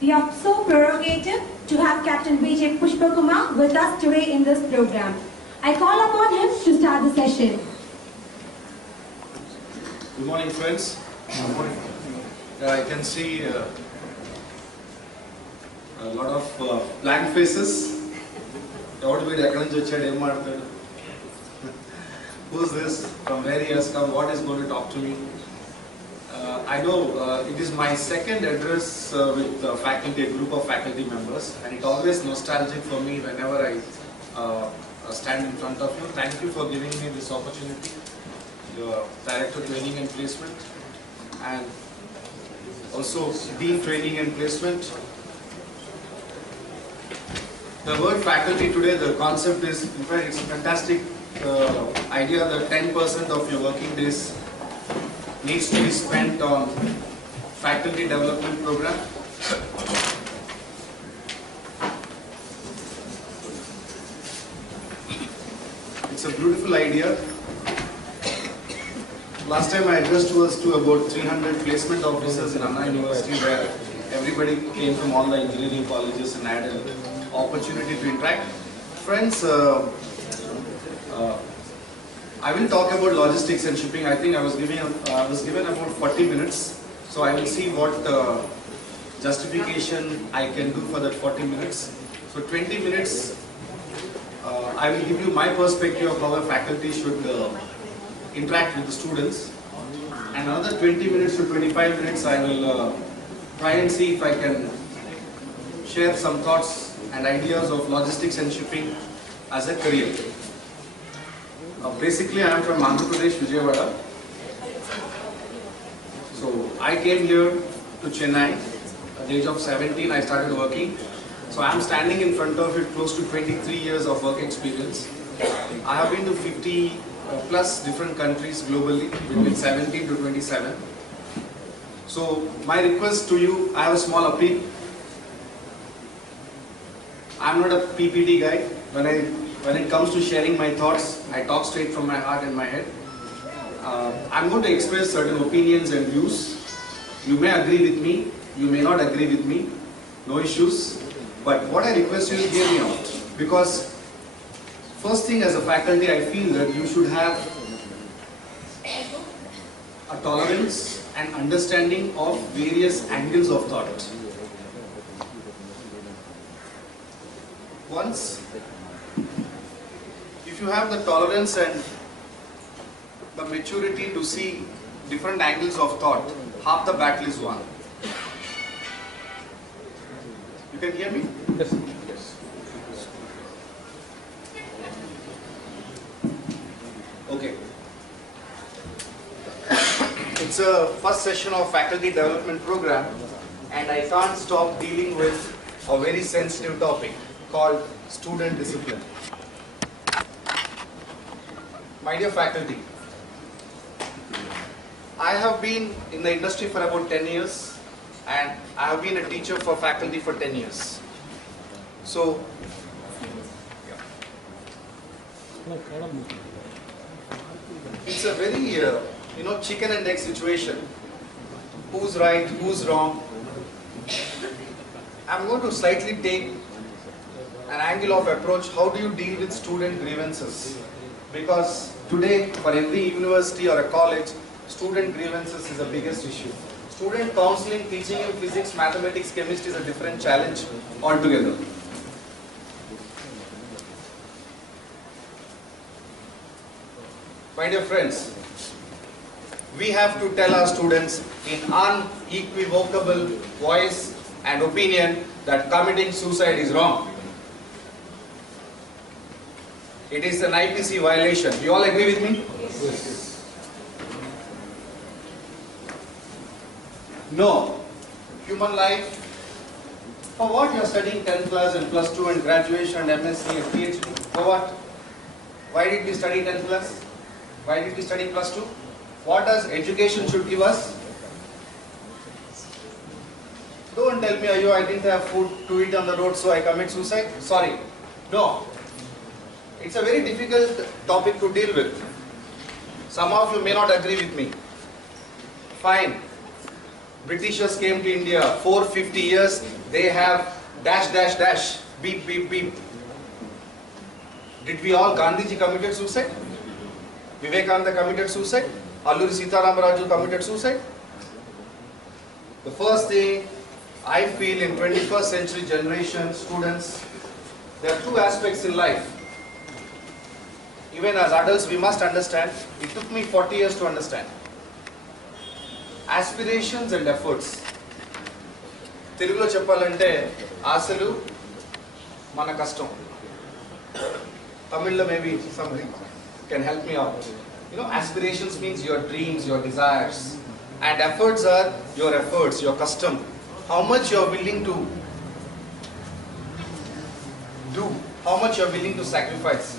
We are so prerogative to have Captain Vijay Pushpakumar with us today in this program. I call upon him to start the session. Good morning, friends. Good morning. I can see a lot of blank faces. Who's this? From where he has come? What is going to talk to me? I know it is my second address with faculty, a group of faculty members, and it's always nostalgic for me whenever I stand in front of you. Thank you for giving me this opportunity, your Director Training and Placement, and also Dean Training and Placement. The word faculty today, the concept is, in fact, it's a fantastic idea that 10% of your working days needs to be spent on faculty development program. It's a beautiful idea. Last time I addressed was to about 300 placement officers in Anna University, where everybody came from all the engineering colleges and had an opportunity to interact. Friends, I will talk about logistics and shipping. I think I was given about 40 minutes, so I will see what justification I can do for that 40 minutes. So 20 minutes, I will give you my perspective of how a faculty should interact with the students, and another 20 minutes to 25 minutes I will try and see if I can share some thoughts and ideas of logistics and shipping as a career. Basically, I am from Andhra Pradesh, Vijayawada. So I came here to Chennai at the age of 17. I started working. So I am standing in front of it close to 23 years of work experience. I have been to 50 plus different countries globally, between 17 to 27. So my request to you, I have a small appeal. I am not a PPT guy. When it comes to sharing my thoughts, I talk straight from my heart and my head. I'm going to express certain opinions and views. You may agree with me, you may not agree with me, no issues. But what I request you is hear me out. Because first thing, as a faculty, I feel that you should have a tolerance and understanding of various angles of thought. Once, if you have the tolerance and the maturity to see different angles of thought, half the battle is won. You can hear me? Yes. Yes. Okay. It's a first session of faculty development program, and I can't stop dealing with a very sensitive topic called student discipline. My dear faculty, I have been in the industry for about 10 years, and I have been a teacher for faculty for 10 years. So, it's a very, chicken and egg situation. Who's right, who's wrong? I'm going to slightly take an angle of approach. How do you deal with student grievances? Because today, for every university or a college, student grievances is the biggest issue. Student counseling, teaching in physics, mathematics, chemistry is a different challenge altogether. My dear friends, we have to tell our students in unequivocal voice and opinion that committing suicide is wrong. It is an IPC violation. You all agree with me? Yes. No. Human life. For what you are studying 10th class and plus 2 and graduation and MSc and PhD? For what? Why did we study 10th class? Why did we study plus 2? What does education should give us? Don't tell me, I didn't have food to eat on the road, so I commit suicide. Sorry. No. It's a very difficult topic to deal with. Some of you may not agree with me. Fine. Britishers came to India, 450 years, they have dash, dash, dash, beep, beep, beep. Did we all, Gandhiji committed suicide? Vivekananda committed suicide? Alluri Sitaram Raju committed suicide? The first thing I feel in 21st century generation students, there are two aspects in life. Even as adults we must understand, it took me 40 years to understand. Aspirations and efforts. Telugulo cheppalante asalu mana kashtam. Tamil maybe somebody can help me out. You know, aspirations means your dreams, your desires, and efforts are your efforts, your custom. How much you are willing to do, how much you are willing to sacrifice.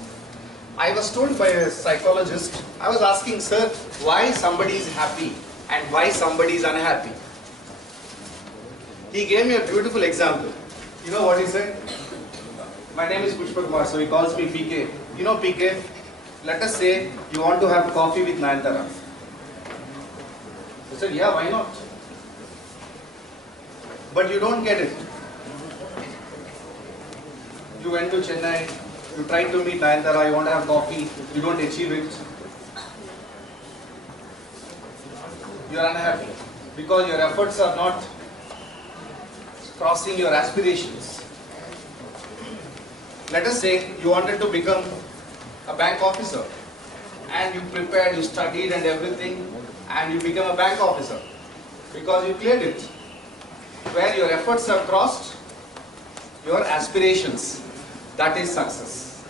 I was told by a psychologist, I was asking, sir, why somebody is happy and why somebody is unhappy. He gave me a beautiful example. You know what he said? My name is Pushpa Kumar, so he calls me PK. You know PK, let us say you want to have coffee with Nayanthara. I said, yeah, why not? But you don't get it. You went to Chennai, you tried to meet Nayanthara, you want to have coffee, you don't achieve it. You are unhappy because your efforts are not crossing your aspirations. Let us say you wanted to become a bank officer and you prepared, you studied and everything, and you become a bank officer because you cleared it. Where your efforts are crossed, your aspirations, that is success,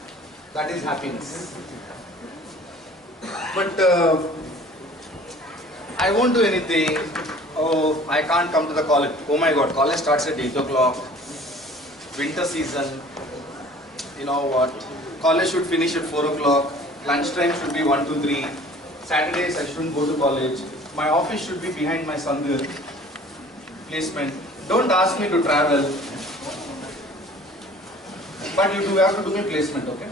that is happiness. But I won't do anything. Oh, I can't come to the college. Oh my God, college starts at 8 o'clock. Winter season. You know what? College should finish at 4 o'clock. Lunchtime should be 1 to 3. Saturdays I shouldn't go to college. My office should be behind my Sanghar. Placement. Don't ask me to travel. But you do have to do me placement, okay?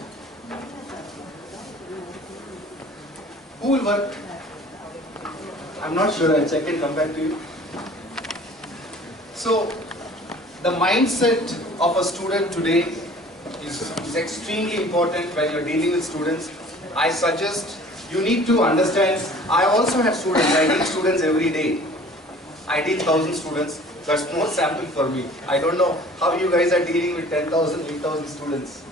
Who will work? I'm not sure, I'll check and come back to you. So, the mindset of a student today is extremely important when you're dealing with students. I suggest you need to understand, I also have students, I deal students every day. I deal 1,000 students, that's more sample for me. I don't know how you guys are dealing with 10,000, 8,000 students.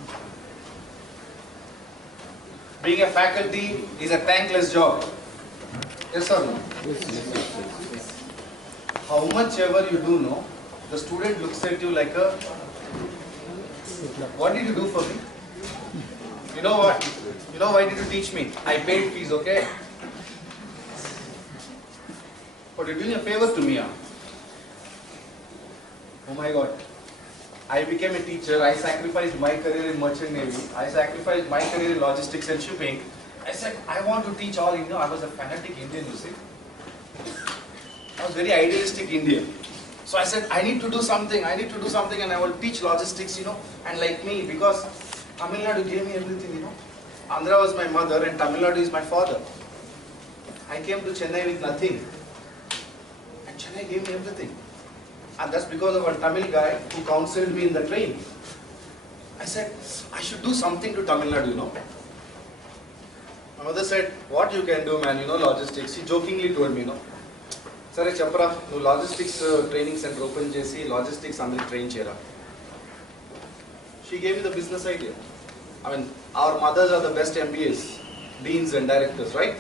Being a faculty is a thankless job. Yes or no? Yes. How much ever you do know, the student looks at you like a, what did you do for me? You know what? You know why did you teach me? I paid fees, okay? But you're doing a favor to me, huh? Oh my God. I became a teacher, I sacrificed my career in Merchant Navy, I sacrificed my career in logistics and shipping. I said, I want to teach all India. I was a fanatic Indian, you see. I was very idealistic Indian. So I said, I need to do something and I will teach logistics, you know. And like me, because Tamil Nadu gave me everything, you know. Andhra was my mother and Tamil Nadu is my father. I came to Chennai with nothing. And Chennai gave me everything. And that's because of a Tamil guy who counseled me in the train. I said, I should do something to Tamil Nadu, you know. My mother said, what you can do, man, you know, logistics. She jokingly told me, you know, Sir, Chapra, no logistics training center open JC, logistics andri train chera. She gave me the business idea. I mean, our mothers are the best MBAs, deans and directors, right?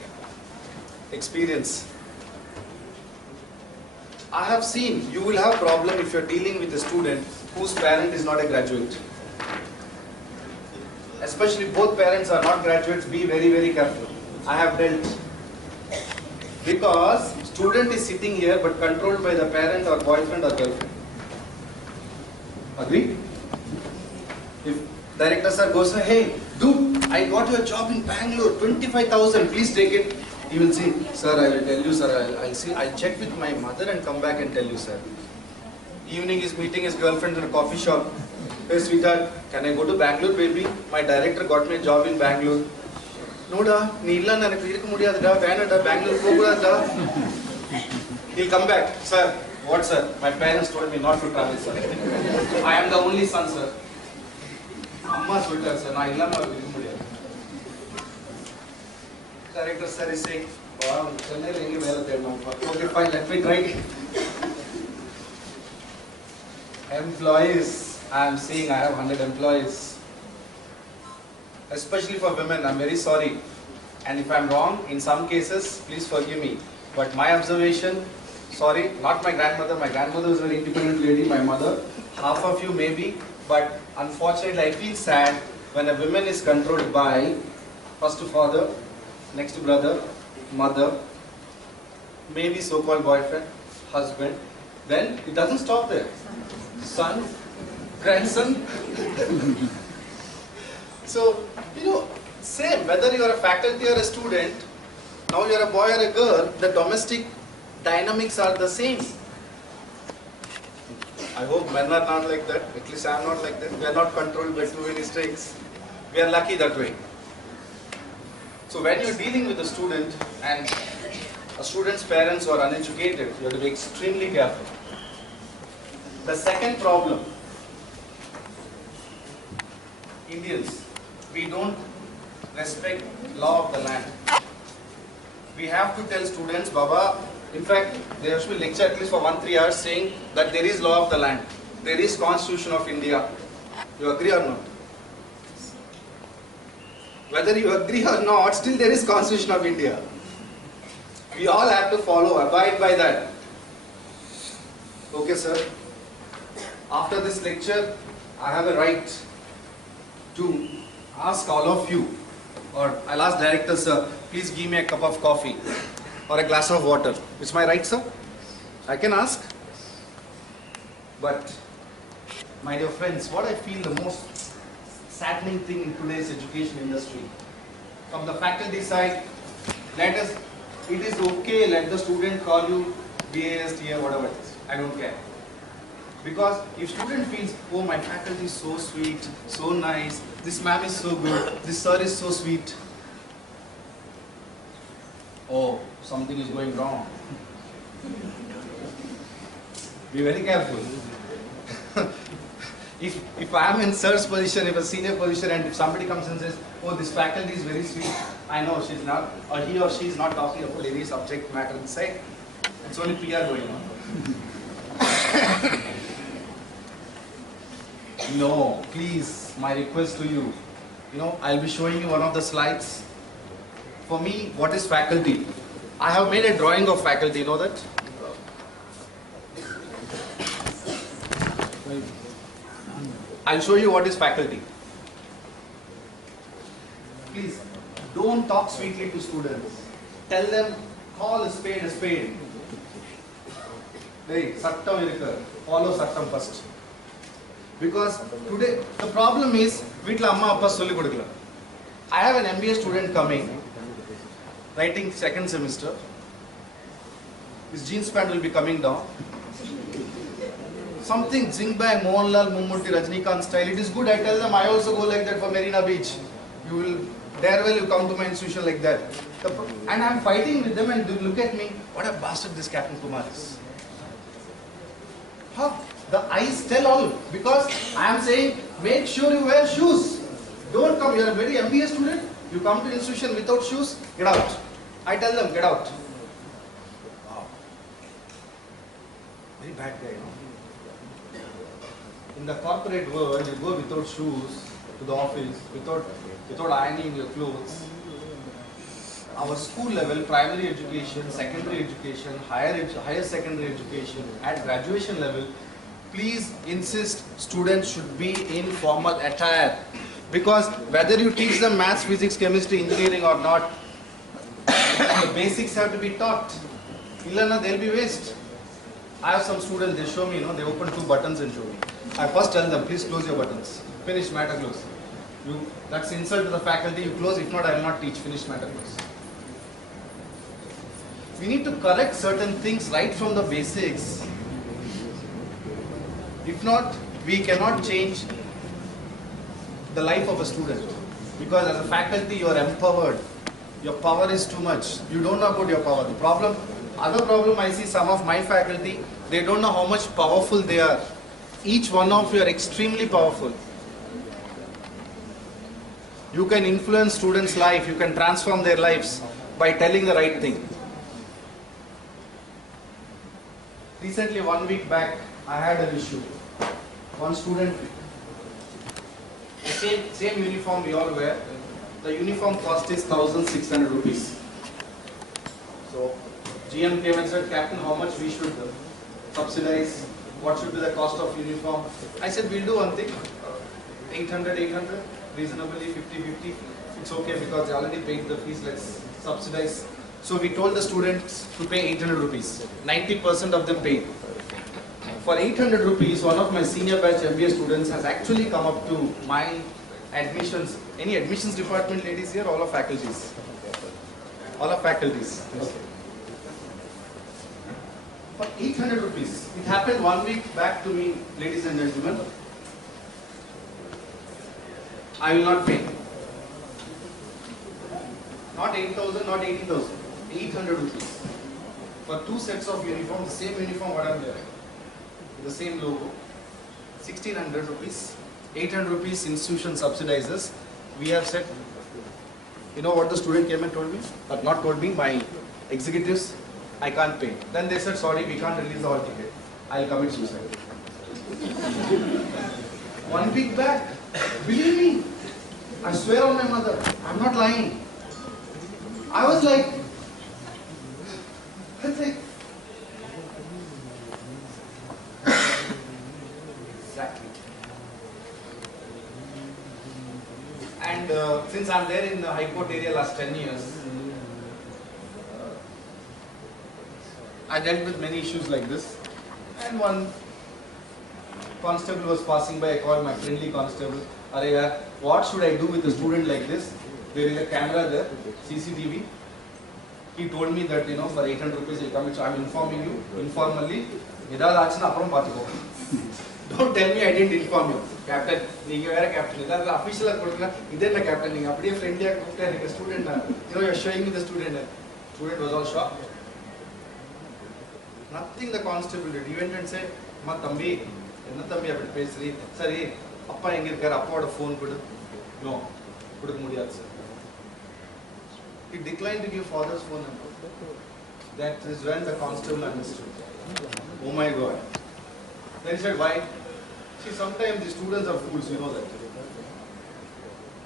Experience. I have seen, you will have a problem if you are dealing with a student whose parent is not a graduate. Especially both parents are not graduates, be very, very careful. I have dealt. Because student is sitting here but controlled by the parent or boyfriend or girlfriend. Agree? If director sir goes, hey, dude, I got your job in Bangalore, 25,000, please take it. He will say, sir, I will tell you, sir, I'll see, I'll check with my mother and come back and tell you, sir. Evening is meeting his girlfriend in a coffee shop. Hey, sweetheart, can I go to Bangalore, baby? My director got me a job in Bangalore. No da, Bangalore. He'll come back, sir. What, sir? My parents told me not to travel, sir. I am the only son, sir. Amma solitaru, sir. Na illama irukka mudiyadhu. Director sir is saying, wow, Chennai la engi vela thednom. Okay, fine, let me try. Employees, I am saying I have 100 employees. Especially for women, I am very sorry. And if I am wrong, in some cases, please forgive me. But my observation, sorry, not my grandmother. My grandmother was a very independent lady, my mother. Half of you maybe, but unfortunately I feel sad when a woman is controlled by first father, next brother, mother, maybe so-called boyfriend, husband. Then it doesn't stop there. Son, grandson. So, same, whether you are a faculty or a student, now you are a boy or a girl, the domestic dynamics are the same. I hope men are not like that, at least I am not like that. We are not controlled by too many strings. We are lucky that way. So when you are dealing with a student and a student's parents are uneducated, you have to be extremely careful. The second problem, Indians, we don't respect law of the land. We have to tell students, Baba, in fact, there should be lecture at least for 1-3 hours saying that there is law of the land. There is Constitution of India. You agree or not? Whether you agree or not, still there is Constitution of India. We all have to follow, abide by that. Okay, sir. After this lecture, I have a right to ask all of you, or I'll ask director, sir, please give me a cup of coffee or a glass of water. It's my right, sir? I can ask. But, my dear friends, what I feel the most saddening thing in today's education industry, from the faculty side, it is okay, let the student call you BAS, TA, whatever it is. I don't care. Because if student feels, oh, my faculty is so sweet, so nice, this ma'am is so good, this sir is so sweet. Oh, something is going wrong. Be very careful. If I am in sir's position, if a senior position, and if somebody comes and says, oh, this faculty is very sweet, I know she's not, or he or she is not talking about any subject matter inside. It's only PR going on. No, please, my request to you, I'll be showing you one of the slides. For me, what is faculty? I have made a drawing of faculty, you know that? I'll show you what is faculty. Please, don't talk sweetly to students. Tell them, call a spade a spade. Hey, sattam irukku. Follow sattam first. Because today, the problem is, veetla amma appa solli kodukala. I have an MBA student coming, writing second semester. His jeans pant will be coming down. Something Zing Bang, Mohanlal, Mummutti, Rajnikant style. It is good. I tell them I also go like that for Marina Beach. You will, dare well you come to my institution like that. And I am fighting with them and they look at me. What a bastard this Captain Kumar is. Huh? The eyes tell all. Because I am saying, make sure you wear shoes. Don't come. You are a very MBA student. You come to institution without shoes. Get out. I tell them, get out. Wow. Very bad guy, no? In the corporate world, you go without shoes to the office, without ironing your clothes. Our school level, primary education, secondary education, higher secondary education, at graduation level, please insist students should be in formal attire. Because whether you teach them maths, physics, chemistry, engineering or not, the basics have to be taught. Illana, they'll be waste. I have some students, they show me, they open 2 buttons and show me. I first tell them, please close your buttons. Finish, matter close. That's insult to the faculty, you close, if not I will not teach, finish, matter close. We need to correct certain things right from the basics. If not, we cannot change the life of a student. Because as a faculty, you are empowered. Your power is too much. You don't know about your power. Other problem I see some of my faculty, They don't know how much powerful they are. Each one of you are extremely powerful. You can influence students' life, you can transform their lives by telling the right thing. Recently, 1 week back, I had an issue. One student, same uniform we all wear. The uniform cost is 1,600 rupees. So, GM came and said, Captain, how much we should subsidize? What should be the cost of uniform? I said, we'll do one thing. 800, reasonably 50-50. It's okay because they already paid the fees, let's subsidize. So we told the students to pay 800 rupees. 90% of them paid. For 800 rupees, one of my senior batch MBA students has actually come up to my admissions. Any admissions department ladies here? All of faculties. All of faculties. Okay. For 800 rupees. It happened 1 week back to me, ladies and gentlemen. I will not pay. Not 8,000, not 80,000. 800 rupees. For 2 sets of uniform, the same uniform what I am wearing. The same logo. 1,600 rupees. 800 rupees institution subsidizes. We have said, you know what the student came and told me? But not told me, my executives, I can't pay. Then they said, sorry, we can't release the hall ticket. I'll commit suicide. 1 week back, believe me, I swear on my mother, I'm not lying. I was like, exactly. And since I'm there in the High Court area last 10 years, I dealt with many issues like this. And one constable was passing by, I called my friendly constable, Arey, what should I do with a student like this? There is a camera there, CCTV. He told me that, you know, for 800 rupees he'll come. So I'm informing you, informally. Don't tell me I didn't inform you. Captain, you are a captain. That's the official captain. You are captain. You are a friendly student. You know, you are showing me the student. Student was all shocked. Nothing the constable did. He went and said, Ma Tambi, enna Tambi apdi pesri. Sir, appa enga irukar, appa phone kodu. No, kodukka mudiyadu sir. He declined to give father's phone number. That is when the constable understood. Oh my God. Then he said, why? See, sometimes the students are fools, you know that.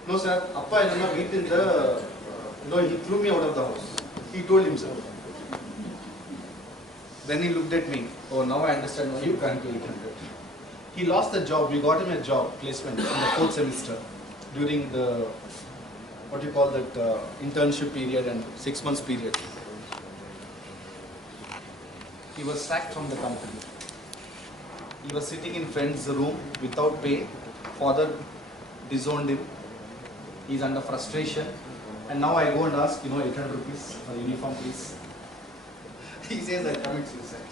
No sir, appa enna meet in the, you know, he threw me out of the house. He told himself. Then he looked at me. Oh, now I understand why you can't pay 800. He lost the job. We got him a job placement in the 4th semester during the, what you call that, internship period and 6 months period. He was sacked from the company. He was sitting in friend's room without pay. Father disowned him. He's under frustration. And now I go and ask, you know, 800 rupees for uniform, please. He says I commit suicide.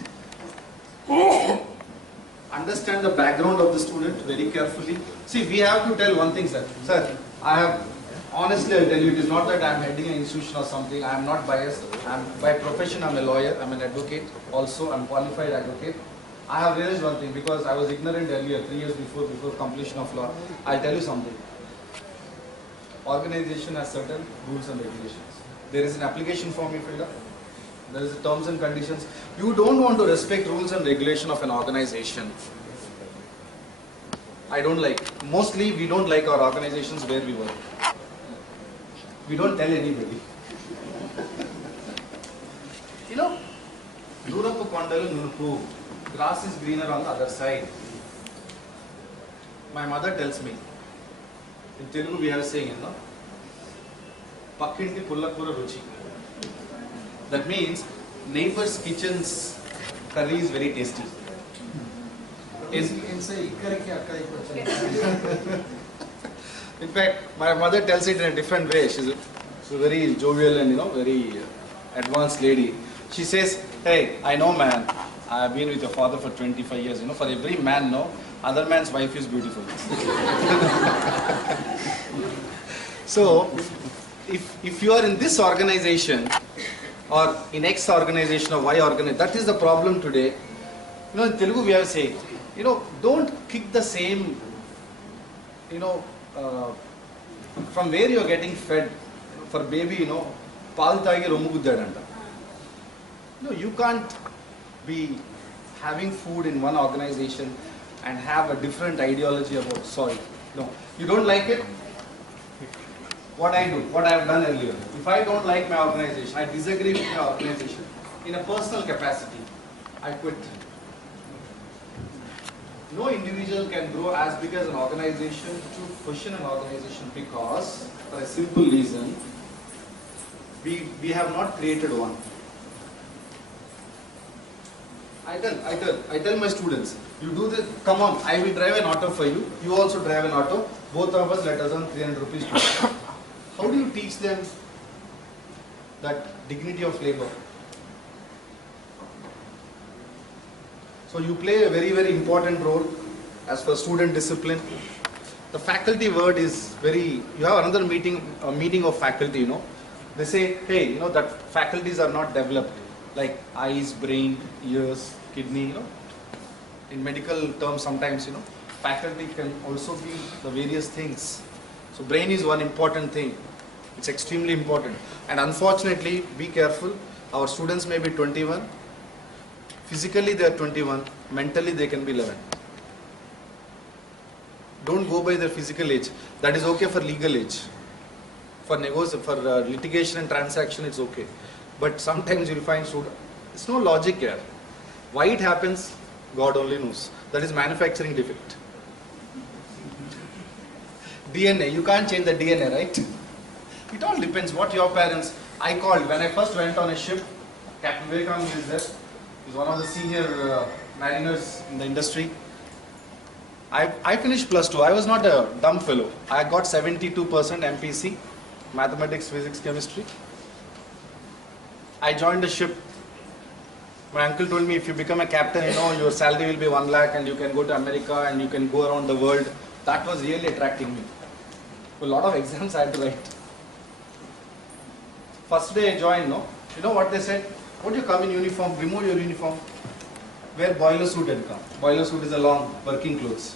Understand the background of the student very carefully. See, we have to tell one thing, sir. Sir, honestly, I'll tell you, it is not that I'm heading an institution or something. I am not biased. By profession, I'm a lawyer. I'm an advocate. Also, I'm a qualified advocate. I have realized one thing, because I was ignorant earlier, 3 years before completion of law. I'll tell you something. Organization has certain rules and regulations. There is an application form you fill up. There is the terms and conditions. You don't want to respect rules and regulation of an organization. I don't like. Mostly we don't like our organizations where we work. We don't tell anybody. You know, Durapu Kondalu Nunupu, grass is greener on the other side. My mother tells me, in Telugu we have a saying, you know, Pakkinti Pullakura Ruchi. That means neighbor's kitchen's curry is very tasty. In fact, my mother tells it in a different way. She's a very jovial and, you know, very advanced lady. She says, hey, I know man, I have been with your father for 25 years. You know, for every man, no, other man's wife is beautiful. So, if you are in this organization, or in X organization or Y organization, that is the problem today. You know, in Telugu we have a saying, you know, don't kick the same, you know, from where you are getting fed. For baby, you know, paal taagi rommu guddadanta. No, you can't be having food in one organization and have a different ideology about soil. No, you don't like it. What I do, what I have done earlier. If I don't like my organization, I disagree with my organization in a personal capacity, I quit. No individual can grow as big as an organization to question an organization because, for a simple reason, we have not created one. I tell my students, you do this, come on, I will drive an auto for you, you also drive an auto, both of us let us earn 300 rupees together. How do you teach them that dignity of labor? So you play a very, very important role as for student discipline. The faculty word is very, you have another meeting of faculty, you know. They say, hey, you know, that faculties are not developed, like eyes, brain, ears, kidney, you know. In medical terms sometimes, you know, faculty can also be the various things. So brain is one important thing. It's extremely important. And unfortunately, be careful, our students may be 21, physically they are 21, mentally they can be 11. Don't go by their physical age. That is okay for legal age. For litigation and transaction, it's okay. But sometimes you'll find it's no logic here. Why it happens, God only knows. That is manufacturing defect. DNA, you can't change the DNA, right? It all depends what your parents. I called, when I first went on a ship, Captain Vivekanand is there. He's one of the senior mariners in the industry. I finished +2. I was not a dumb fellow. I got 72% MPC, mathematics, physics, chemistry. I joined the ship. My uncle told me, if you become a captain, you know, your salary will be 1 lakh and you can go to America and you can go around the world. That was really attracting me. A lot of exams I had to write. First day I joined, no? You know what they said? Would you come in uniform, remove your uniform, wear boiler suit and come. Boiler suit is a long working clothes.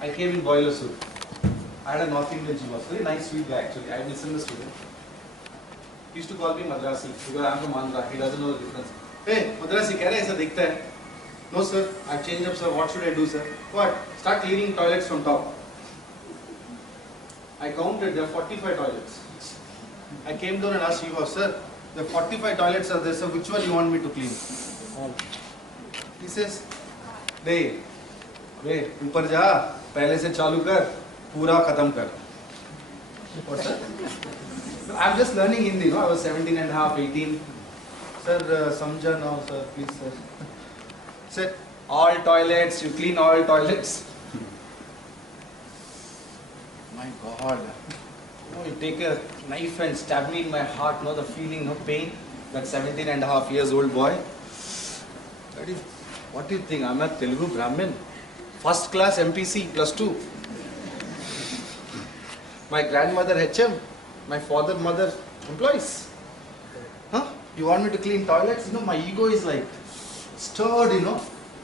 I came in boiler suit. I had a North Indian chief, very nice sweet guy actually. I misunderstood him. He used to call me Madrasi because I am from Andhra. He doesn't know the difference. Hey, Madrasi, kya raha hai, aisa dikhta hai? No sir, I've changed up sir. What should I do sir? What? Start cleaning toilets from top. I counted, there are 45 toilets. I came down and asked Shiva, sir, the 45 toilets are there, sir, which one you want me to clean? He says, रे ऊपर जा, पहले से चालू कर, पूरा खत्म कर. What sir? I'm just learning Hindi, no? I was 17 and a half, 18. Sir, samjha now, sir, please sir. Said, all toilets, you clean all toilets. My God. Oh, you take a knife and stab me in my heart, no, the feeling, no pain. That 17 and a half years old boy. That is, what do you think? I'm a Telugu Brahmin. First class MPC +2. My grandmother HM. My father, mother, employees. Huh? You want me to clean toilets? You know, my ego is like stirred, you know.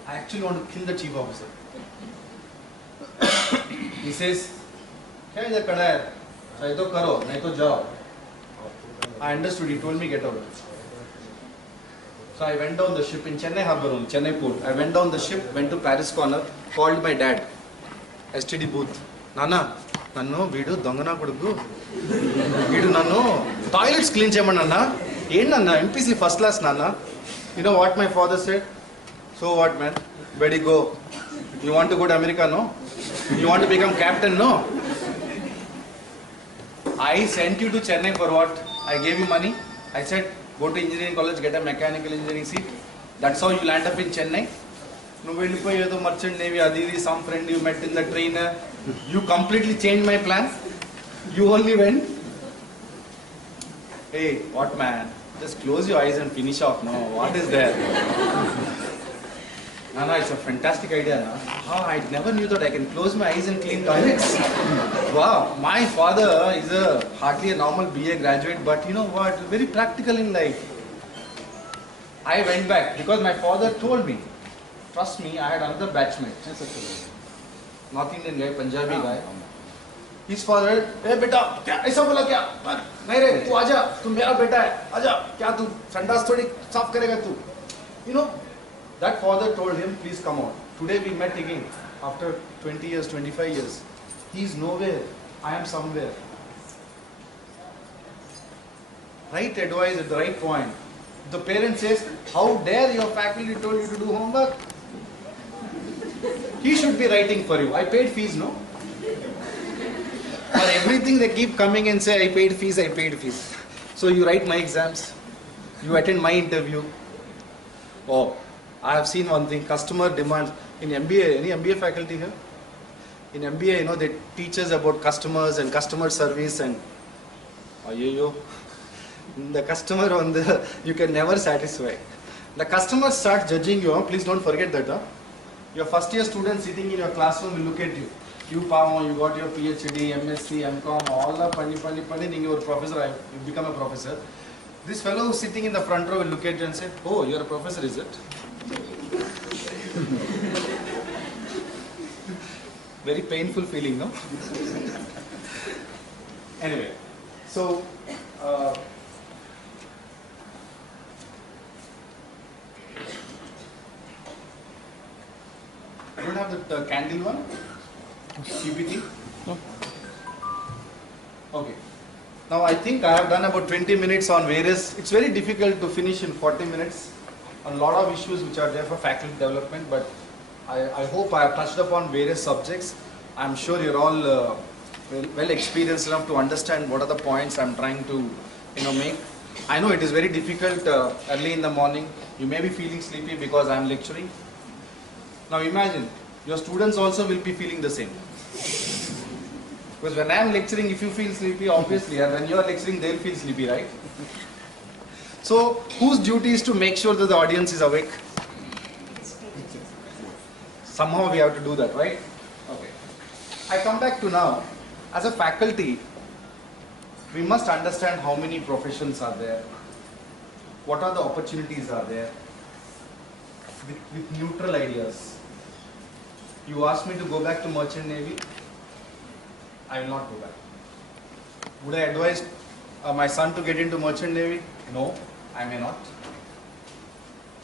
I actually want to kill the chief officer. He says, क्या इधर खड़ा है? चाहे तो करो, नहीं तो जाओ. I understood. He told me get out. So I went down the ship in Chennai Harbour, Chennai port. I went down the ship, went to Paris Corner, called my dad, STD booth. Nana, nanno veedu dongana koduku. Veedu nanno toilets clean cheyamani nanna. Yen nanna MPC first class nanna. You know what my father said? So what man? Where do you go? You want to go to America? No. You want to become captain? No. I sent you to Chennai for what? I gave you money. I said, go to engineering college, get a mechanical engineering seat. That's how you land up in Chennai. No, merchant navy, Aditi, some friend you met in the train. You completely changed my plan. You only went. Hey, what man? Just close your eyes and finish off. No, what is there? No, it's a fantastic idea. No? Oh, I never knew that I can close my eyes and clean toilets. Wow, my father is hardly a normal BA graduate, but you know what? Very practical in life. I went back because my father told me, trust me, I had another batchmate, North Indian guy, Punjabi guy. His father, hey beta, क्या ऐसा बोला क्या? नहीं रे, तू आजा, तू मेरा बेटा है, आजा, क्या तू संडास थोड़ी साफ करेगा तू? You know, that father told him, please come out. Today we met again, after 20 years, 25 years. He is nowhere, I am somewhere. Right advice at the right point. The parent says, how dare your faculty told you to do homework? He should be writing for you. I paid fees, no? For everything they keep coming and say, I paid fees, I paid fees. So you write my exams, you attend my interview. Oh, I have seen one thing, customer demands. In MBA, any MBA faculty here? In MBA, you know, they teach us about customers and customer service and the customer on the, you can never satisfy. The customer starts judging you, please don't forget that. Your first year student sitting in your classroom will look at you. You Pamo, you got your PhD, MSc, MCom, all the pani, you're a professor, you become a professor. This fellow who's sitting in the front row will look at you and say, oh, you're a professor, is it? Very painful feeling, no? Anyway, so, I don't have the candle one? PPT? No. Okay. Now I think I have done about 20 minutes on various, it's very difficult to finish in 40 minutes on a lot of issues which are there for faculty development, but I hope I have touched upon various subjects. I'm sure you're all well experienced enough to understand what are the points I'm trying to make. I know it is very difficult early in the morning. You may be feeling sleepy because I'm lecturing. Now imagine, your students also will be feeling the same. Because when I am lecturing, if you feel sleepy, obviously, and when you are lecturing, they'll feel sleepy, right? So, whose duty is to make sure that the audience is awake? Somehow we have to do that, right? Okay. I come back to now. As a faculty, we must understand how many professions are there, what are the opportunities are there, with neutral ideas. You asked me to go back to Merchant Navy, I will not go back. Would I advise my son to get into Merchant Navy? No, I may not.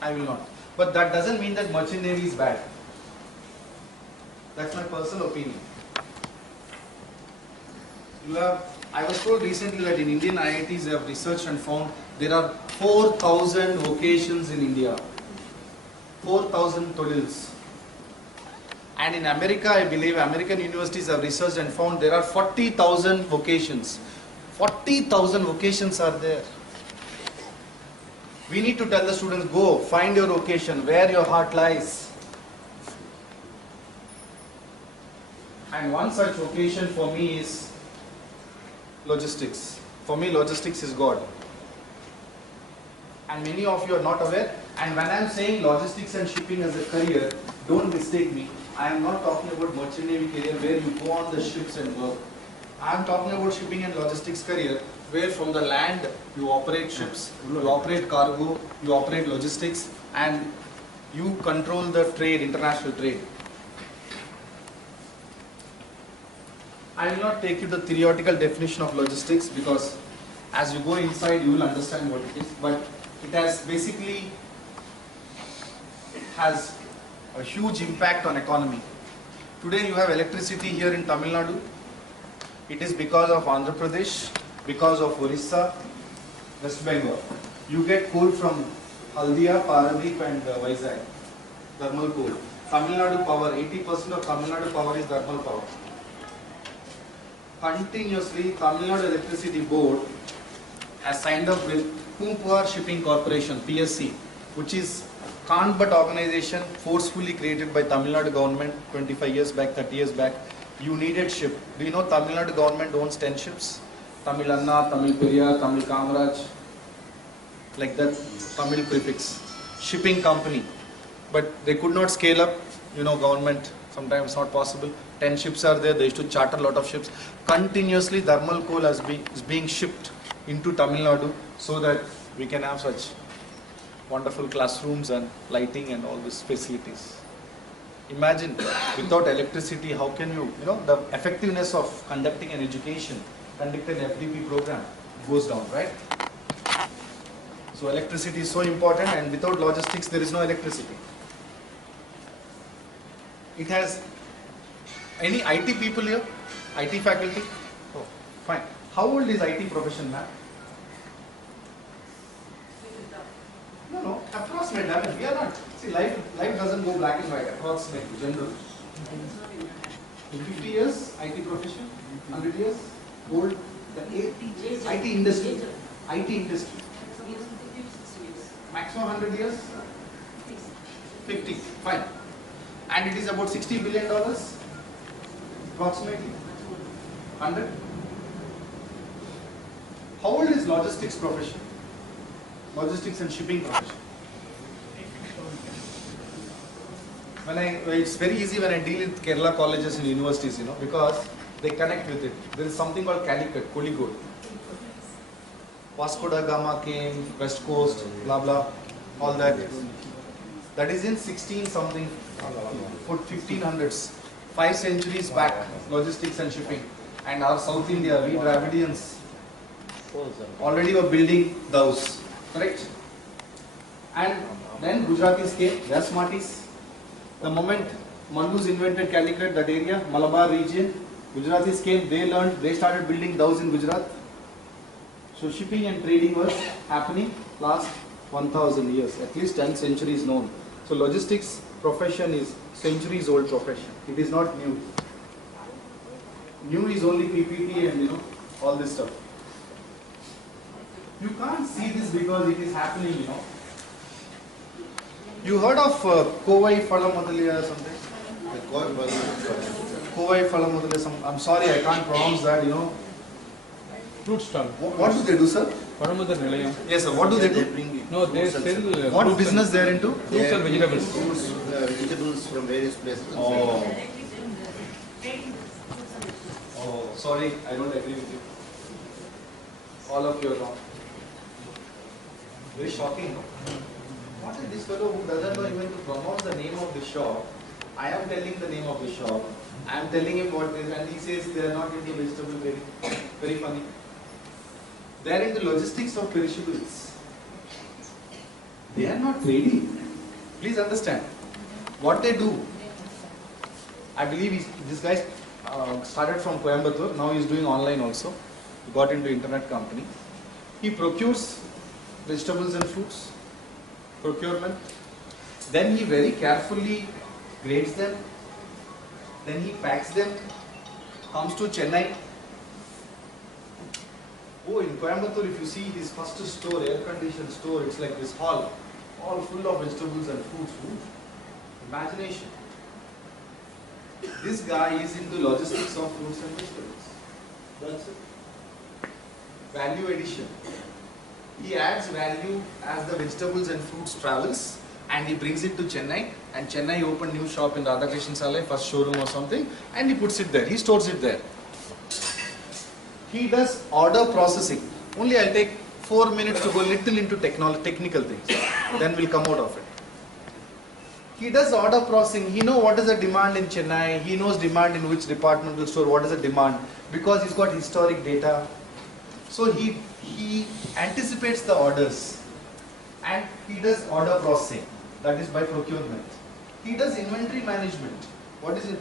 I will not. But that doesn't mean that Merchant Navy is bad. That's my personal opinion. I was told recently that in Indian IITs they have researched and found there are 4,000 vocations in India. 4,000 tolils. And in America, I believe American universities have researched and found there are 40,000 vocations. 40,000 vocations are there. We need to tell the students, go, find your vocation, where your heart lies. And one such vocation for me is logistics. For me, logistics is God. And many of you are not aware. And when I am saying logistics and shipping as a career, don't mistake me. I am not talking about Merchant Navy career where you go on the ships and work. I am talking about shipping and logistics career where from the land you operate ships, you operate cargo, you operate logistics, and you control the trade, international trade. I will not take you the theoretical definition of logistics because as you go inside you will understand what it is, but it has basically has a huge impact on economy. Today you have electricity here in Tamil Nadu. It is because of Andhra Pradesh, because of Orissa, West Bengal. You get coal from Haldia, Paradip and Vizag, thermal coal. Tamil Nadu power, 80% of Tamil Nadu power is thermal power. Continuously, Tamil Nadu Electricity Board has signed up with Kumpuar Shipping Corporation, PSC, which is can't but organization forcefully created by Tamil Nadu government 25 years back, 30 years back. You needed ship. Do you know Tamil Nadu government owns 10 ships? Tamil Anna, Tamil Periyar, Tamil Kamaraj, like that, Tamil prefix. Shipping company. But they could not scale up, government, sometimes not possible. 10 ships are there, they used to charter a lot of ships. Continuously thermal coal is being shipped into Tamil Nadu so that we can have such wonderful classrooms and lighting and all these facilities. Imagine without electricity, how can you, the effectiveness of conducting an education, conducting an FDP program goes down, right? So electricity is so important, and without logistics there is no electricity. It has, any IT people here? IT faculty? Oh, fine. How old is IT profession, ma'am? No, approximate. I mean, we are not. See, life doesn't go black and white. Approximate, general. 50 years, IT profession. 100 years, old. The IT industry. IT industry. Maximum 100 years. 50. Fine. And it is about $60 billion. Approximately. 100. How old is logistics profession? Logistics and shipping profession. It's very easy when I deal with Kerala colleges and universities, because they connect with it. There is something called Calicut, Kozhikode. Vasco da Gama came, West Coast, blah blah, all that. That is in 16 something, 1500s, 5 centuries back, logistics and shipping. And our South India, we Dravidians, already were building those, correct? And then Gujaratis came, they are smarties. The moment Mallus invented Calicut, that area, Malabar region, Gujaratis came, they learned, they started building those in Gujarat. So shipping and trading was happening last 1000 years, at least 10 centuries known. So logistics profession is centuries old profession. It is not new. New is only PPT and all this stuff. You can't see this because it is happening, You heard of Kovai Phalamadalia or something? Kovai Phalamadalia, I'm sorry, I can't pronounce that, Fruit stall. What do they do, sir? Paramadar Nilayam. Yes, sir. What do they do? No, they sell What fruits business they are into? fruits and vegetables. Fruits, vegetables from various places. Oh. Oh, sorry, I don't agree with you. All of you are wrong. Very shocking, no? What is this fellow who doesn't know even to pronounce the name of the shop? I am telling the name of the shop. I am telling him what it is, and he says they are not into vegetable trading. Very funny. They are into logistics of perishables. They are not trading. Please understand. What they do, I believe this guy started from Coimbatore, now he is doing online also. He got into internet company. He procures vegetables and fruits, procurement. Then he very carefully grades them. Then he packs them, comes to Chennai. Oh, in Coimbatore, if you see his first store, air-conditioned store, it's like this hall, all full of vegetables and fruits. Imagination. This guy is into logistics of fruits and vegetables. That's it. Value addition. He adds value as the vegetables and fruits travels, and he brings it to Chennai, and Chennai opened new shop in Radhakrishnan Salai, first showroom or something, and he puts it there, he stores it there. He does order processing. Only I'll take 4 minutes to go little into technical things, then we'll come out of it. He does order processing, he knows what is the demand in Chennai, he knows demand in which departmental store, what is the demand, because he's got historic data. So he anticipates the orders, and he does order processing, that is by procurement. He does inventory management. What is it?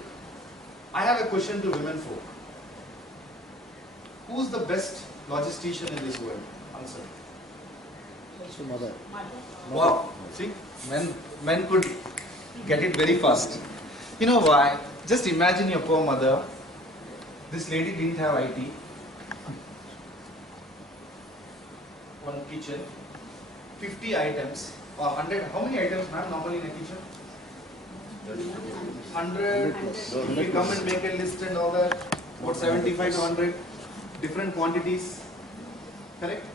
I have a question to women folk. Who's the best logistician in this world? Answer. Mother. Wow. See, men could get it very fast. You know why? Just imagine your poor mother. This lady didn't have IT. One kitchen, 50 items, or 100. How many items, ma'am, normally in a kitchen? 100. We come and make a list and all that. About 75 to 100. Different quantities. Correct?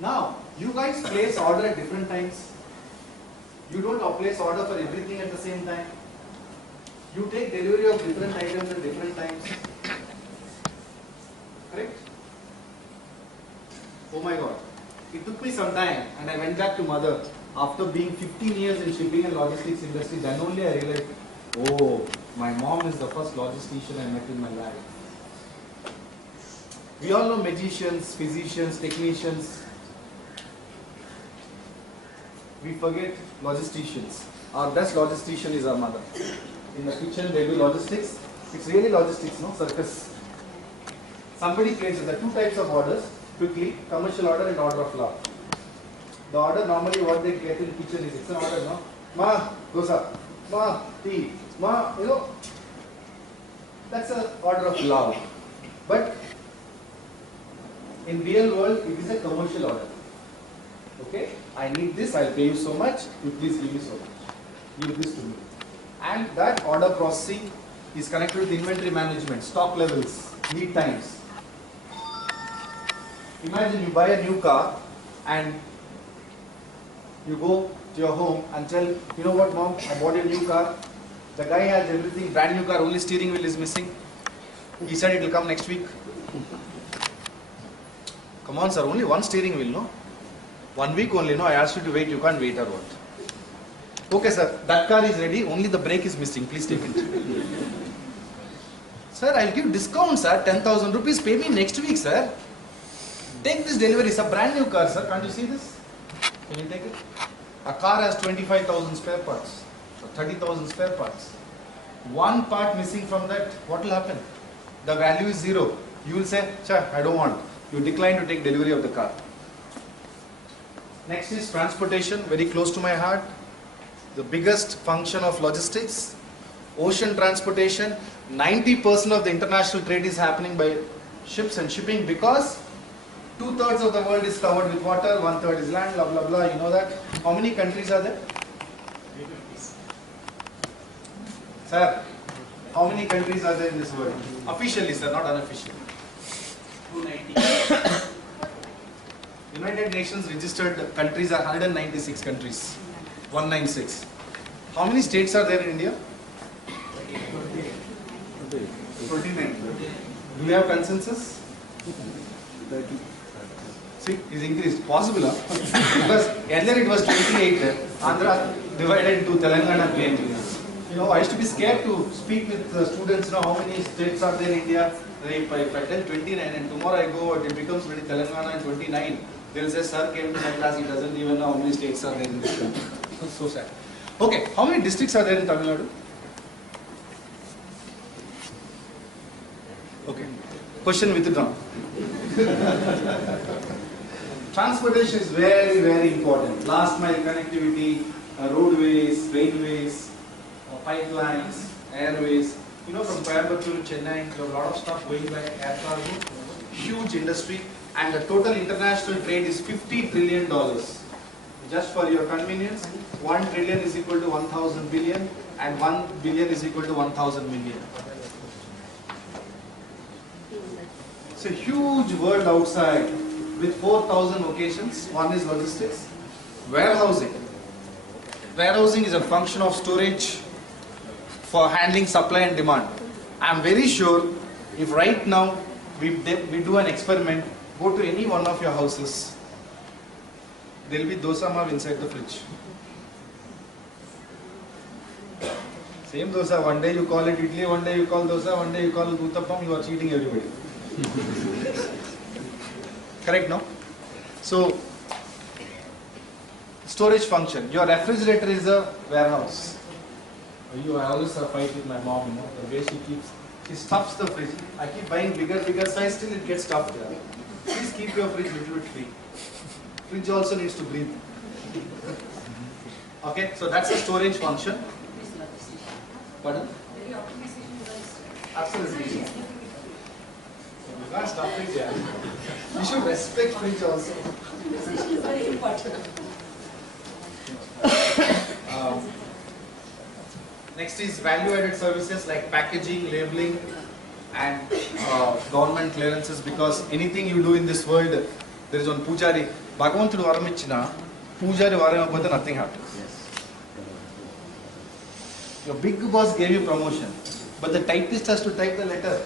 Now, you guys place order at different times. You don't place order for everything at the same time. You take delivery of different items at different times. Correct? Oh my God. It took me some time and I went back to mother After being 15 years in shipping and logistics industry, then only I realized, oh, my mom is the first logistician I met in my life. We all know magicians, physicians, technicians. We forget logisticians. Our best logistician is our mother. In the kitchen they do logistics. It's really logistics, no? Circus. Somebody places the two types of orders quickly, commercial order and order of law. The order normally what they get in kitchen is, it's an order, no? Ma, dosa, ma, tea, ma, you know. That's an order of law. But in real world, it is a commercial order. Okay? I need this, I'll pay you so much, you please give me so much. Give this to me. And that order processing is connected with inventory management, stock levels, lead times. Imagine you buy a new car and you go to your home and tell, you know what mom, I bought a new car. The guy has everything, brand new car, only steering wheel is missing. He said it will come next week. Come on sir, only one steering wheel, no? 1 week only, no? I asked you to wait, you can't wait or what? Okay sir, that car is ready, only the brake is missing, please take it. Sir, I'll give discount sir, 10,000 rupees, pay me next week sir. Take this delivery, it's a brand new car sir, can't you see this? Can you take it? A car has 25,000 spare parts, or 30,000 spare parts. One part missing from that, what will happen? The value is 0. You will say, "Cha, I don't want." You decline to take delivery of the car. Next is transportation, very close to my heart. The biggest function of logistics. Ocean transportation, 90% of the international trade is happening by ships and shipping because 2/3 of the world is covered with water, 1/3 is land, blah blah blah, you know that. How many countries are there? Sir, how many countries are there in this world? Officially sir, not unofficially. 290. United Nations registered countries are 196 countries. 196. How many states are there in India? 29. Do we have consensus? See, it's increased. Possible, huh? Because earlier it was 28. Andhra divided into Telangana came. You know, I used to be scared to speak with students, you know, how many states are there in India. If I tell 29 and tomorrow I go, it becomes really Telangana and 29. They'll say, sir came to my class, he doesn't even know how many states are there in this country. So sad. Okay, how many districts are there in Tamil Nadu? Okay, question withdrawn. Transportation is very, very important. Last mile connectivity, roadways, railways, pipelines, airways. You know, from Coimbatore to Chennai, there are a lot of stuff going by air cargo. Huge industry, and the total international trade is $50 trillion. Just for your convenience, 1 trillion is equal to 1,000 billion, and 1 billion is equal to 1,000 million. It's a huge world outside with 4,000 locations. One is logistics. Warehousing. Warehousing is a function of storage for handling supply and demand. I am very sure if right now we do an experiment, go to any one of your houses, there will be dosa mav inside the fridge. Same dosa, one day you call it idli, one day you call dosa, one day you call it uttappam, you are cheating everybody. Correct, no? So, storage function. Your refrigerator is a warehouse. I always fight with my mom, you know, the way she stuffs the fridge. I keep buying bigger size, still it gets stuffed. Please keep your fridge a little bit free. Fridge also needs to breathe. Okay, so that's a storage function. Pardon? Absolutely. You can't stop fridge, yeah. You should respect fridge also. This is very important. Next is value-added services like packaging, labeling, and government clearances, because anything you do in this world, there is one pujari. Bhagavantudu varamichina, pujari varamapothe nothing happens. Your big boss gave you promotion, but the typist has to type the letter.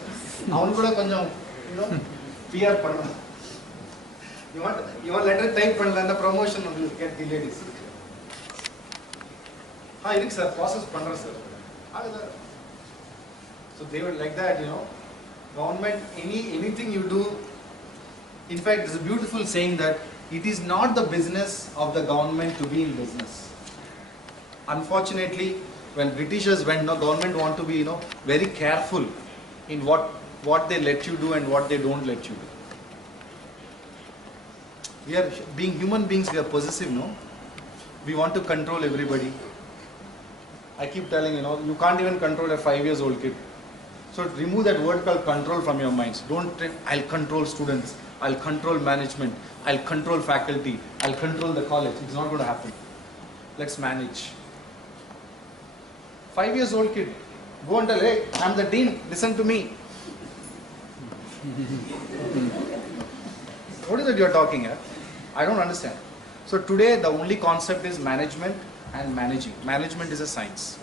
Avanu kuda konjam, you know, PR panna. You want letter type panna, and the promotion will get delayed. Hi, Eric sir, process pandra sir. So they were like that, Government, anything you do. In fact, there's a beautiful saying that it is not the business of the government to be in business. Unfortunately, when Britishers went, government want to be, very careful in what they let you do and what they don't let you do. We are being human beings, we are possessive, We want to control everybody. I keep telling, you can't even control a 5-year-old kid. So remove that word called control from your minds. Don't think, I'll control students, I'll control management, I'll control faculty, I'll control the college. It's not going to happen. Let's manage. 5-year-old kid, go and tell, hey, I'm the dean, listen to me. What is it you're talking at? I don't understand. So today the only concept is management and managing. Management is a science.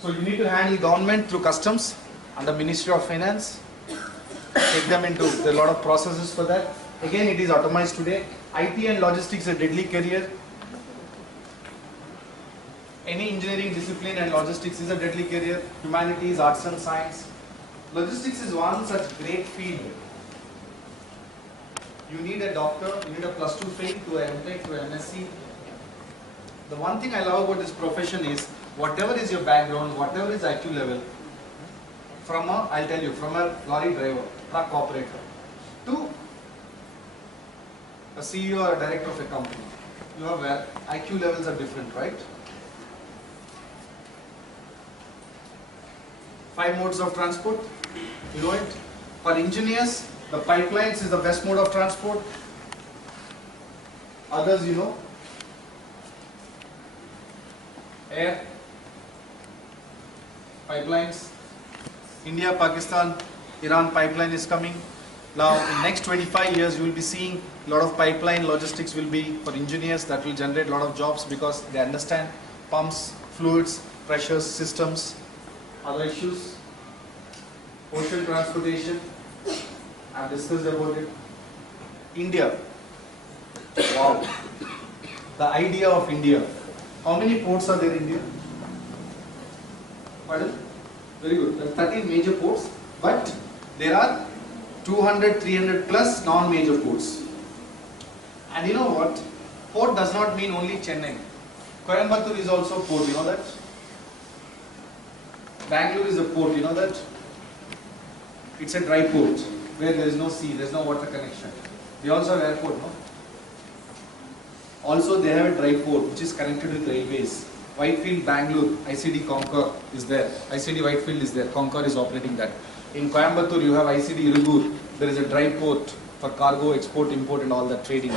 So you need to handle government through customs under Ministry of Finance. Take them into, there are a lot of processes for that. Again, it is automized today. IT and logistics is a deadly career. Any engineering discipline and logistics is a deadly career. Humanities, arts and science. Logistics is one such great field. You need a doctor, you need a +2 fail to an MTech, to an MSc. The one thing I love about this profession is, whatever is your background, whatever is IQ level, I'll tell you, from a lorry driver, truck operator, to a CEO or a director of a company, your IQ levels are different, right? 5 modes of transport, you know it. For engineers, the pipelines is the best mode of transport. Others, air, pipelines. India, Pakistan, Iran pipeline is coming. Now, in next 25 years, you will be seeing a lot of pipeline logistics will be for engineers. That will generate a lot of jobs because they understand pumps, fluids, pressures, systems. Other issues, ocean transportation. I've discussed about it. India. Wow. The idea of India. How many ports are there in India? Pardon? Very good. There are 13 major ports, but there are 200, 300 plus non-major ports. And you know what? Port does not mean only Chennai. Coimbatore is also a port, you know that? Bangalore is a port, you know that? It's a dry port where there is no sea, there is no water connection. They also have airport, no? Also they have a dry port which is connected with railways. Whitefield, Bangalore, ICD Concor is there. ICD Whitefield is there. Concor is operating that. In Coimbatore you have ICD Irugur. There is a dry port for cargo, export, import and all that trading.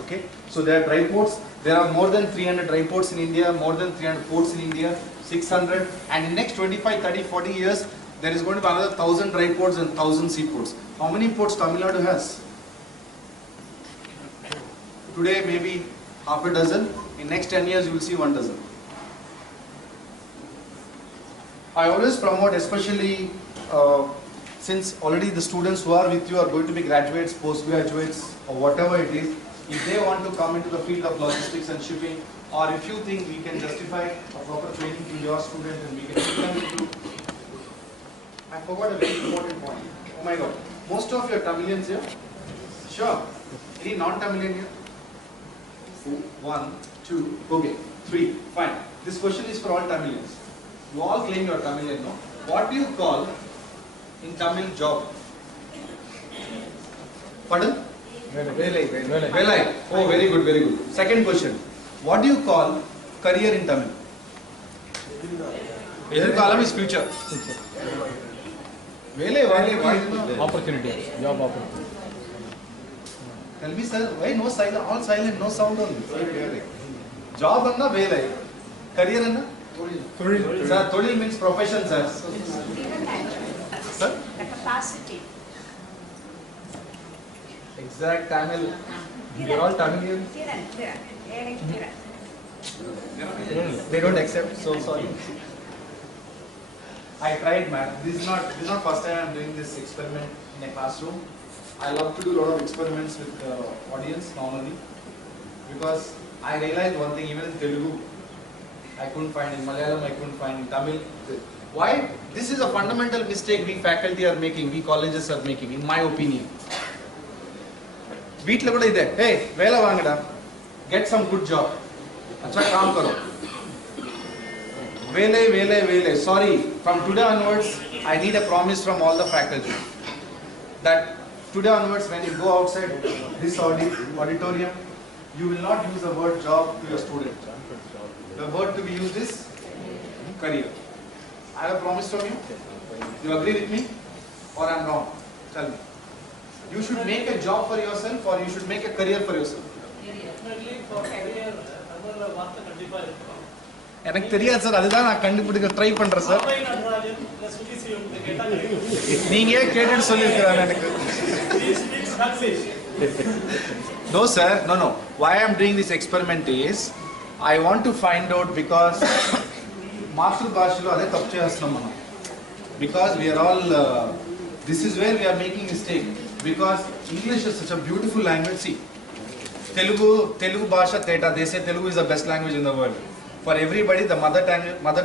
Okay? So there are dry ports. There are more than 300 dry ports in India, more than 300 ports in India, 600. And in next 25, 30, 40 years, there is going to be another 1,000 dry ports and 1,000 seaports. How many ports Tamil Nadu has? Today maybe half a dozen. In next 10 years you will see 1 dozen. I always promote, especially since already the students who are with you are going to be graduates, postgraduates or whatever it is, if they want to come into the field of logistics and shipping, or if you think we can justify a proper training to your student and we can put them into. I forgot a very important point. Oh my god. Most of your Tamilians here? Sure. Any non-Tamilian here? 1, 2, okay, 3, fine. This question is for all Tamilians. You all claim you are Tamilian, no? What do you call in Tamil job? Pardon? Velai. Oh, very good, very good. Second question. What do you call career in Tamil? Edirkalam is future. Velai. Opportunity, job opportunity. Tell me, sir, why no silent, all silent, no sound only? Job anna velai. Career anna? Tolil. Sir, Tolil means profession, sir. Sir? The capacity. Exact Tamil. They are all Tamilian. They don't accept, so sorry. I tried, man. This is not first time I am doing this experiment in a classroom. I love to do a lot of experiments with the audience normally because I realized one thing, even in Telugu, I couldn't find in Malayalam, I couldn't find in Tamil. Why? This is a fundamental mistake we faculty are making, we colleges are making, in my opinion. வீட்ல கூட இதே, hey, வேலை வாங்கடா, get some good job. अच्छा काम करो. வேலை. Sorry, from today onwards, I need a promise from all the faculty that today onwards, when you go outside this auditorium, you will not use the word job to your student. The word to be used is career. I have a promise from you. You agree with me, or I'm wrong? Tell me. You should make a job for yourself, or you should make a career for yourself. எனக்கு தெரியாது sir, அதுதான் நான் கண்டுபிடிக்க try பண்றேன் sir. நீங்க கேட்டுட்டு சொல்லிருக்கீங்க எனக்கு. No sir, no. Why I am doing this experiment is I want to find out, because Master Bhashalo ade tappu chestunam manam. Because we are all this is where we are making mistake, because English is such a beautiful language. See, Telugu Bhasha Teta, they say Telugu is the best language in the world. For everybody, the mother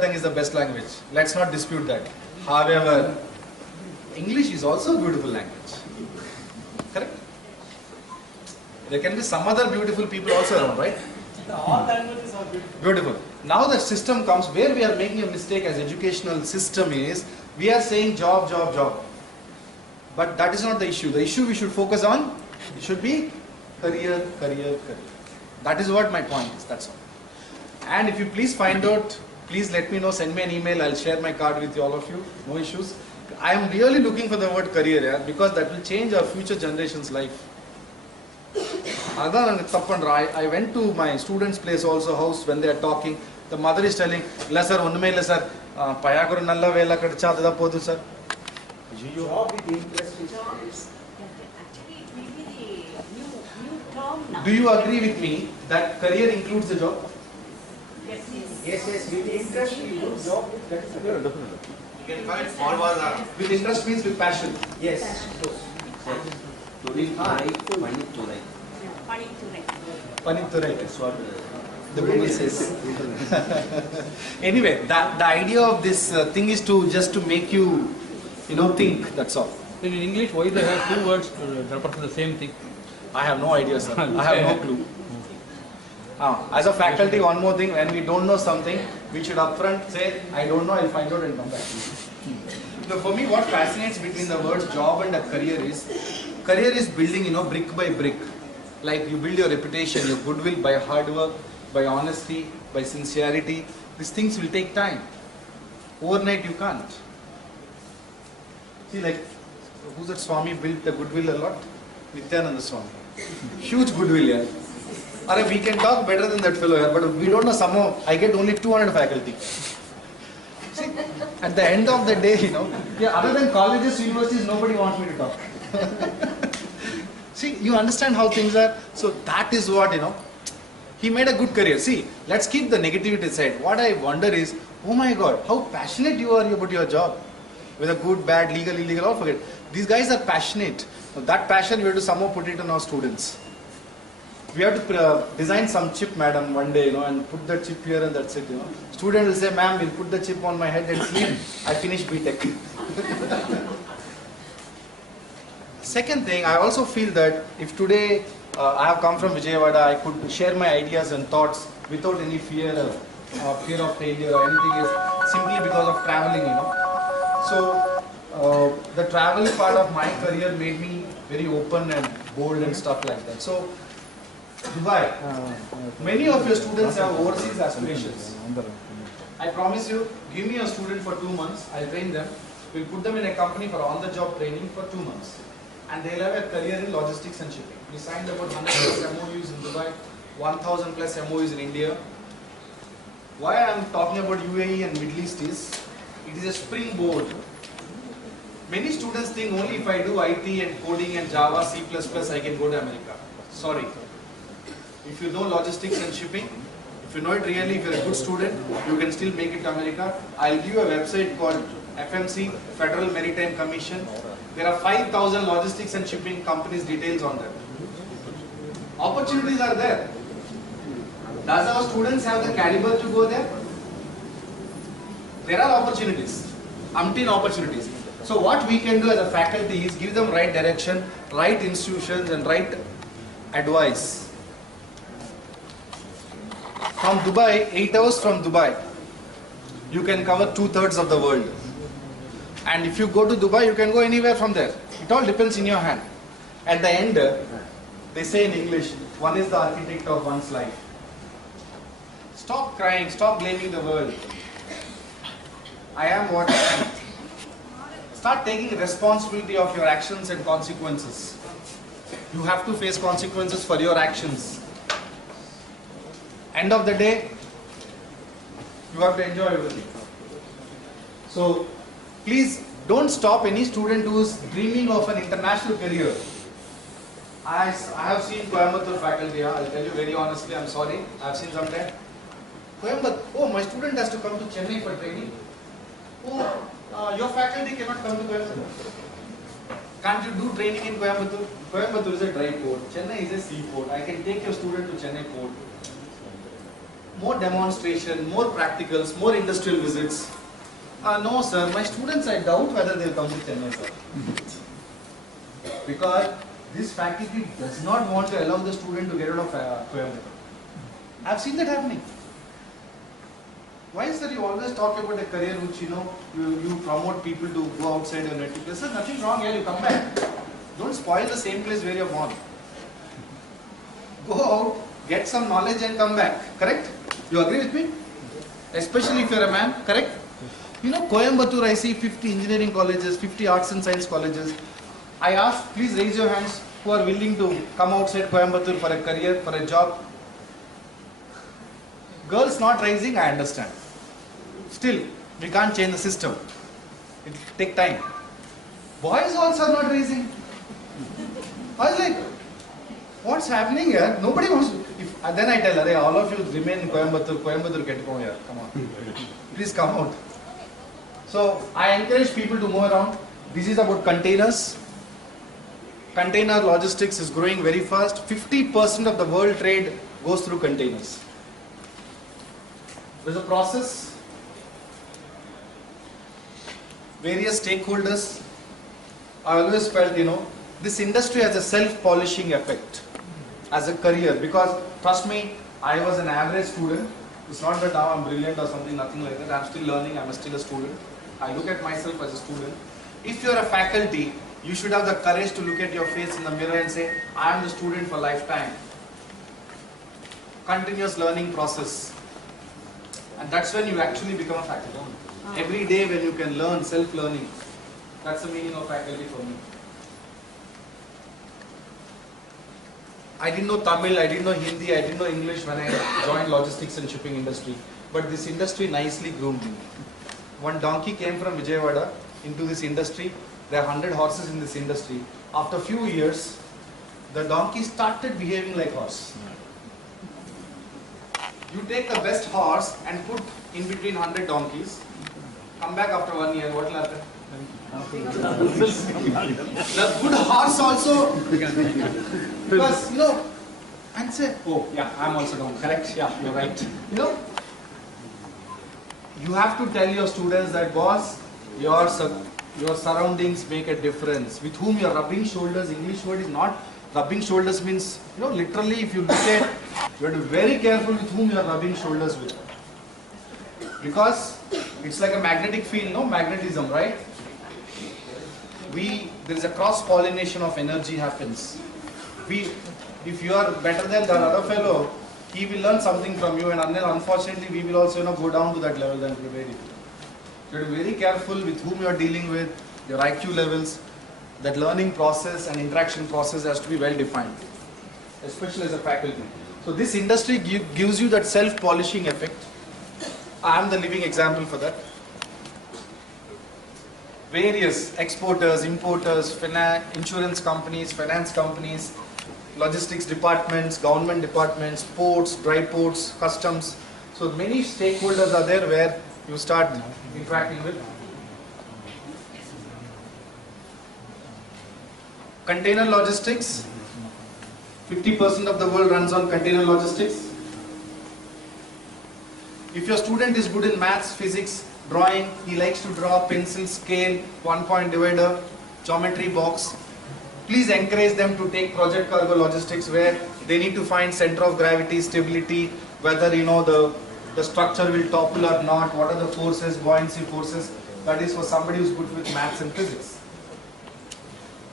tongue is the best language. Let's not dispute that. However, English is also a beautiful language. Correct? There can be some other beautiful people also around, right? All languages are beautiful. Beautiful. Now the system comes where we are making a mistake as educational system is we are saying job. But that is not the issue. The issue we should focus on should be career. That is what my point is. That's all. And if you please find out, please let me know, send me an email, I'll share my card with all of you, no issues. I am really looking for the word career here, because that will change our future generation's life. I went to my students' place also, house, when they are talking, the mother is telling, "La sir, onnume illa sir, payakuru nalla vela kadicha adha podu sir." Job with interest is Actually, it may be the new term now. Do you agree with me that career includes the job? yes, with interest we do job with that is career. You can call it forward. With interest means with passion. Yes. Panithurai. That's what the Google says. Anyway, the idea of this thing is to just to make you think. That's all. In English, why they have two words to represent the same thing? I have no idea, sir. I have no clue. As a faculty, one more thing, when we don't know something, we should upfront say, I don't know, I'll find out and come back. Now, for me, what fascinates between the words job and a career is building, brick by brick. Like you build your reputation, your goodwill by hard work, by honesty, by sincerity. These things will take time. Overnight, you can't. See, like, who's that Swami built the goodwill a lot? Nityananda Swami. Huge goodwill, yeah. We can talk better than that fellow here, but we don't know, somehow I get only 200 faculty. See, at the end of the day, other than colleges, universities, nobody wants me to talk. See, you understand how things are? So that is what, he made a good career. See, let's keep the negativity aside. What I wonder is, oh my God, how passionate you are about your job. Whether good, bad, legal, illegal, all forget. These guys are passionate. Now, that passion, we have to somehow put it on our students. We have to design some chip, madam, one day, and put the chip here and that's it, Student will say, ma'am, we'll put the chip on my head and sleep. I finished BTech. Second thing, I also feel that if today I have come from Vijayawada, I could share my ideas and thoughts without any fear of failure or anything else, simply because of traveling, So, the travel part of my career made me very open and bold and stuff like that. So, Dubai, many of your students have overseas aspirations. I promise you, give me a student for 2 months, I'll train them. We'll put them in a company for on-the-job training for 2 months. And they'll have a career in logistics and shipping. We signed about 100 plus MOUs in Dubai, 1000 plus MOUs in India. Why I'm talking about UAE and Middle East is, it is a springboard. Many students think only if I do IT and coding and Java, C++, I can go to America. Sorry. If you know logistics and shipping, if you know it really, if you're a good student, you can still make it to America. I'll give you a website called FMC, Federal Maritime Commission. There are 5,000 logistics and shipping companies details on that. Opportunities are there. Does our students have the caliber to go there? There are opportunities, umpteen opportunities. So what we can do as a faculty is give them right direction, right institutions and right advice. From Dubai, 8 hours from Dubai, you can cover 2/3 of the world. And if you go to Dubai, you can go anywhere from there. It all depends in your hand. At the end, they say in English, one is the architect of one's life. Stop crying, stop blaming the world. I am what I am. Start taking responsibility of your actions and consequences. You have to face consequences for your actions. End of the day, you have to enjoy everything. So, please don't stop any student who is dreaming of an international career. I have seen Coimbatore faculty, I'll tell you very honestly, I'm sorry, I've seen some time. Coimbatore, oh, my student has to come to Chennai for training. Oh, your faculty cannot come to Coimbatore. Can't you do training in Coimbatore? Coimbatore is a dry port, Chennai is a seaport. I can take your student to Chennai port. More demonstration, more practicals, more industrial visits. No sir, my students, I doubt whether they will come to Chennai, sir. Because this faculty does not want to allow the student to get out of Coimbatore. I have seen that happening. Why sir, you always talk about a career which you promote people to go outside your native place. There's nothing wrong here, you come back. Don't spoil the same place where you're born. Go out, get some knowledge and come back. Correct? You agree with me? Especially if you're a man, correct? Coimbatore, I see 50 engineering colleges, 50 arts and science colleges. I ask, please raise your hands who are willing to come outside Coimbatore for a career, for a job. Girls not rising, I understand. Still, we can't change the system. It will take time. Boys also are not raising. I was like, what's happening here? Nobody wants to. Then I tell her, all of you remain in Coimbatore. Coimbatore, get home here. Come on. Please come out. So, I encourage people to move around. This is about containers. Container logistics is growing very fast. 50% of the world trade goes through containers. There's a process. Various stakeholders. I always felt, this industry has a self-polishing effect as a career, because trust me, I was an average student. It's not that now I'm brilliant or something, nothing like that. I'm still learning, I'm still a student. I look at myself as a student. If you're a faculty, you should have the courage to look at your face in the mirror and say, I am the student for lifetime. Continuous learning process. And that's when you actually become a faculty. Every day when you can learn, self-learning. That's the meaning of faculty for me. I didn't know Tamil, I didn't know Hindi, I didn't know English when I joined logistics and shipping industry. But this industry nicely groomed me. One donkey came from Vijayawada into this industry. There are 100 horses in this industry. After a few years, the donkey started behaving like horse. You take the best horse and put in between 100 donkeys. Come back after 1 year, what will happen? The good horse also, because and say, oh yeah, I'm also down, correct? Yeah, you're right. You have to tell your students that, boss, your surroundings make a difference. With whom you're rubbing shoulders, English word is not, rubbing shoulders means, literally if you look at, you have to be very careful with whom you're rubbing shoulders with. Because it's like a magnetic field, magnetism, right? There is a cross-pollination of energy happens. If you are better than the other fellow, he will learn something from you, and unfortunately we will also go down to that level and prepare you. You have to be very careful with whom you are dealing with, your IQ levels. That learning process and interaction process has to be well defined, especially as a faculty. So this industry gives you that self-polishing effect. I am the living example for that. Various exporters, importers, insurance companies, finance companies, logistics departments, government departments, ports, dry ports, customs. So many stakeholders are there where you start interacting with. Container logistics. 50% of the world runs on container logistics. If your student is good in maths, physics, drawing, he likes to draw pencil, scale, 1-point divider, geometry box. Please encourage them to take Project Cargo Logistics, where they need to find center of gravity, stability, whether the structure will topple or not, what are the forces, buoyancy forces. That is for somebody who's good with maths and physics.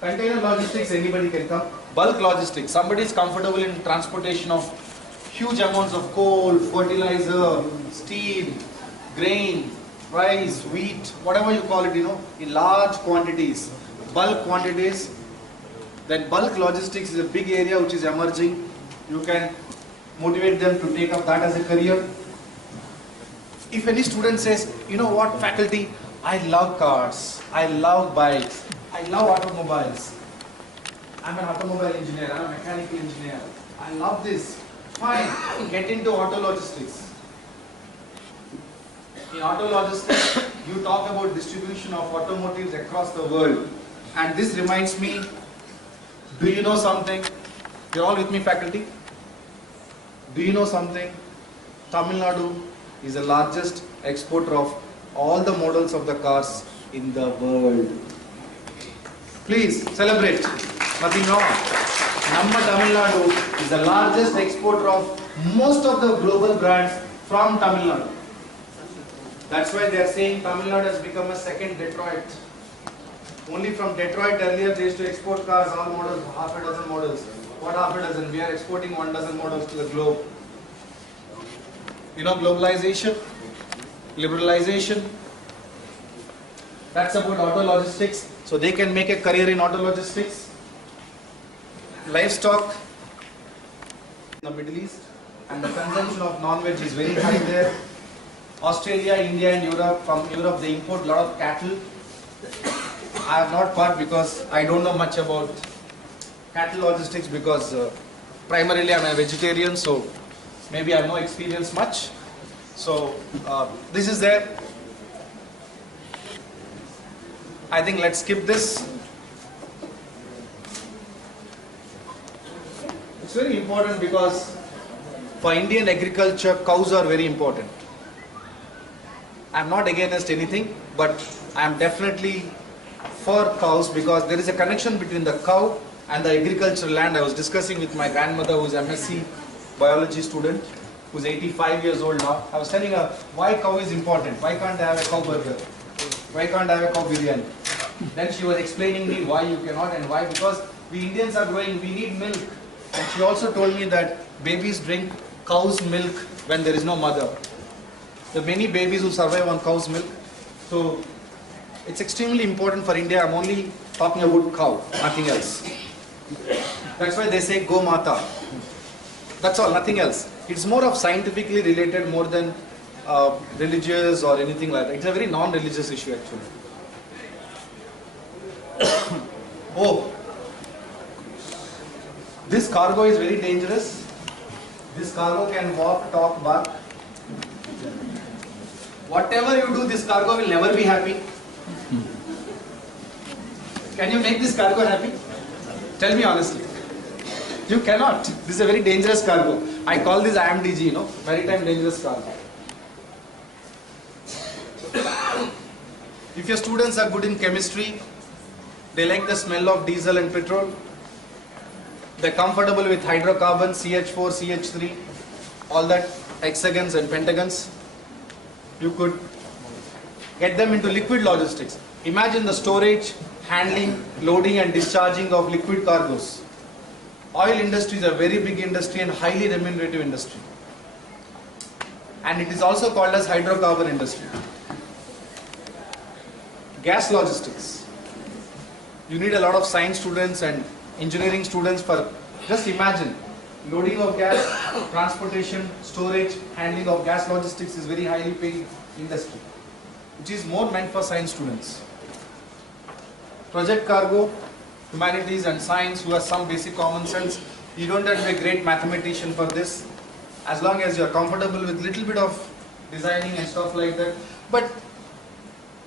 Container logistics, anybody can come. Bulk logistics, somebody is comfortable in transportation of huge amounts of coal, fertilizer, steel, grain, rice, wheat, whatever you call it, in large quantities, bulk quantities. Then bulk logistics is a big area which is emerging. You can motivate them to take up that as a career. If any student says, you know what, faculty, I love cars, I love bikes, I love automobiles. I'm an automobile engineer, I'm a mechanical engineer. I love this. Fine, get into auto logistics. In auto logistics, you talk about distribution of automotives across the world. And this reminds me, do you know something? You're all with me, faculty? Do you know something? Tamil Nadu is the largest exporter of all the models of the cars in the world. Please celebrate. Nothing wrong. Namma Tamil Nadu is the largest exporter of most of the global brands from Tamil Nadu. That's why they are saying Tamil Nadu has become a second Detroit. Only from Detroit earlier they used to export cars, all models, half a dozen models. What half a dozen? We are exporting 1 dozen models to the globe. Globalization, liberalization. That's about auto logistics. So they can make a career in auto logistics. Livestock in the Middle East, and the consumption of non-veg is very high there. Australia, India and Europe, from Europe they import a lot of cattle. I have not bought because I don't know much about cattle logistics, because primarily I'm a vegetarian, so maybe I have no experience much. So this is there. I think let's skip this. It's very important because for Indian agriculture, cows are very important. I'm not against anything, but I'm definitely for cows because there is a connection between the cow and the agricultural land. I was discussing with my grandmother, who's MSc biology student, who's 85 years old now. I was telling her why cow is important. Why can't I have a cow burger? Why can't I have a cow biryani? Then she was explaining me why you cannot and why. Because we Indians are growing, we need milk. And she also told me that babies drink cow's milk when there is no mother. There are many babies who survive on cow's milk. So it's extremely important for India. I'm only talking about cow, nothing else. That's why they say Go Mata. That's all, nothing else. It's more of scientifically related more than religious or anything like that. It's a very non-religious issue actually. Oh, this cargo is very dangerous. This cargo can walk, talk, bark. Whatever you do, this cargo will never be happy. Can you make this cargo happy? Tell me honestly. You cannot. This is a very dangerous cargo. I call this IMDG, Maritime Dangerous Cargo. If your students are good in chemistry, they like the smell of diesel and petrol, they're comfortable with hydrocarbons, CH4, CH3, all that, hexagons and pentagons, you could get them into liquid logistics. Imagine the storage, handling, loading and discharging of liquid cargoes. Oil industry is a very big industry and highly remunerative industry. And it is also called as hydrocarbon industry. Gas logistics. You need a lot of science students and engineering students for, just imagine, loading of gas, transportation, storage, handling of gas logistics is very highly paid industry, which is more meant for science students. Project Cargo, humanities and science, who has some basic common sense. You don't have to be a great mathematician for this, as long as you are comfortable with little bit of designing and stuff like that. But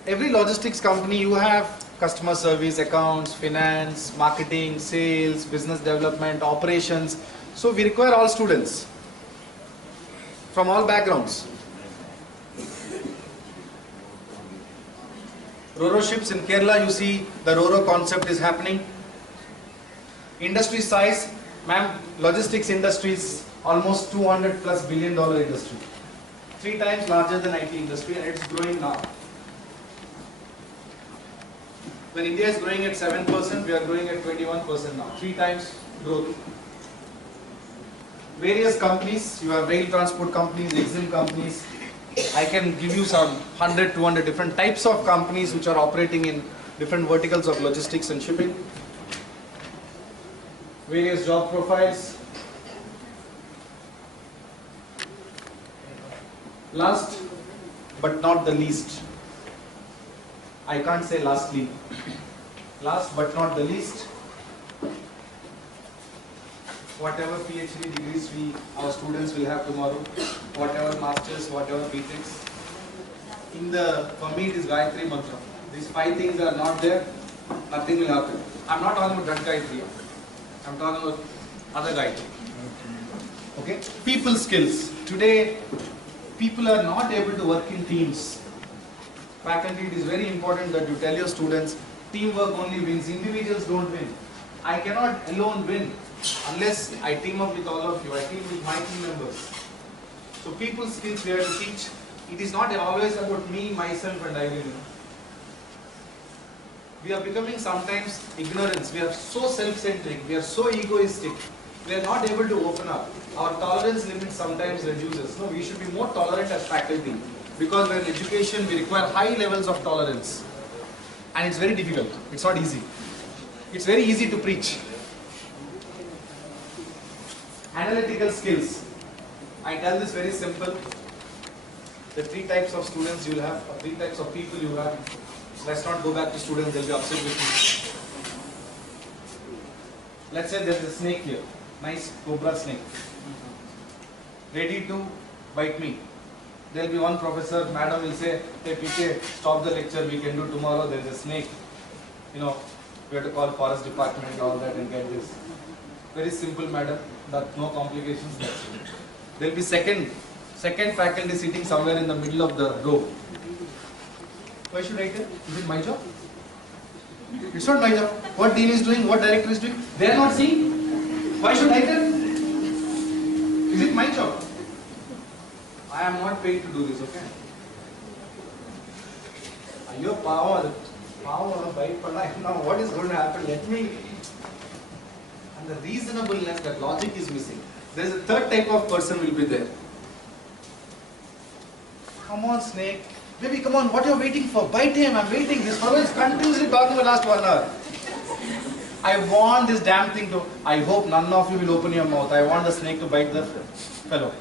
every logistics company, you have customer service, accounts, finance, marketing, sales, business development, operations. So we require all students from all backgrounds. Ro-Ro ships in Kerala, you see the Ro-Ro concept is happening. Industry size, ma'am, logistics industry is almost $200+ billion industry. 3 times larger than IT industry, and it's growing now. When India is growing at 7%, we are growing at 21% now. 3 times growth. Various companies, you have rail transport companies, exim companies. I can give you some 100, 200 different types of companies which are operating in different verticals of logistics and shipping. Various job profiles. Last but not the least. I can't say lastly. Last but not the least. Whatever PhD degrees our students will have tomorrow, whatever masters, whatever BTechs. For me it is Gayatri Mantra. These 5 things are not there, nothing will happen. I'm not talking about that Gayatri. I'm talking about other Gayatri. Okay? People skills. Today, people are not able to work in teams. Faculty, it is very important that you tell your students, teamwork only wins, individuals don't win. I cannot alone win unless I team up with all of you, I team with my team members. So people skills we have to teach. It is not always about me, myself and I will. We are becoming sometimes ignorance. We are so self-centric, we are so egoistic. We are not able to open up. Our tolerance limit sometimes reduces. No, we should be more tolerant as faculty. Because in education we require high levels of tolerance. And it's very difficult. It's not easy. It's very easy to preach. Analytical skills. I tell this very simple. The 3 types of students you will have, or 3 types of people you have. Let's not go back to students, they'll be upset with me. Let's say there's a snake here. Nice cobra snake. Ready to bite me. There'll be one professor, madam will say, hey PK, stop the lecture, we can do tomorrow, there's a snake. We have to call forest department and all that and get this. Very simple madam, no complications. There'll be second faculty sitting somewhere in the middle of the row. Why should I tell? Is it my job? It's not my job. What dean is doing, what director is doing, they are not seeing. Why should I tell? Is it my job? I am not paid to do this, okay? Your power, now what is going to happen? Let me. And the reasonableness, that logic is missing. There is a 3rd type of person will be there. Come on, snake. Baby, come on, what are you waiting for? Bite him, I'm waiting. This fellow is continuously talking for the last 1 hour. I want this damn thing to. I hope none of you will open your mouth. I want the snake to bite the fellow.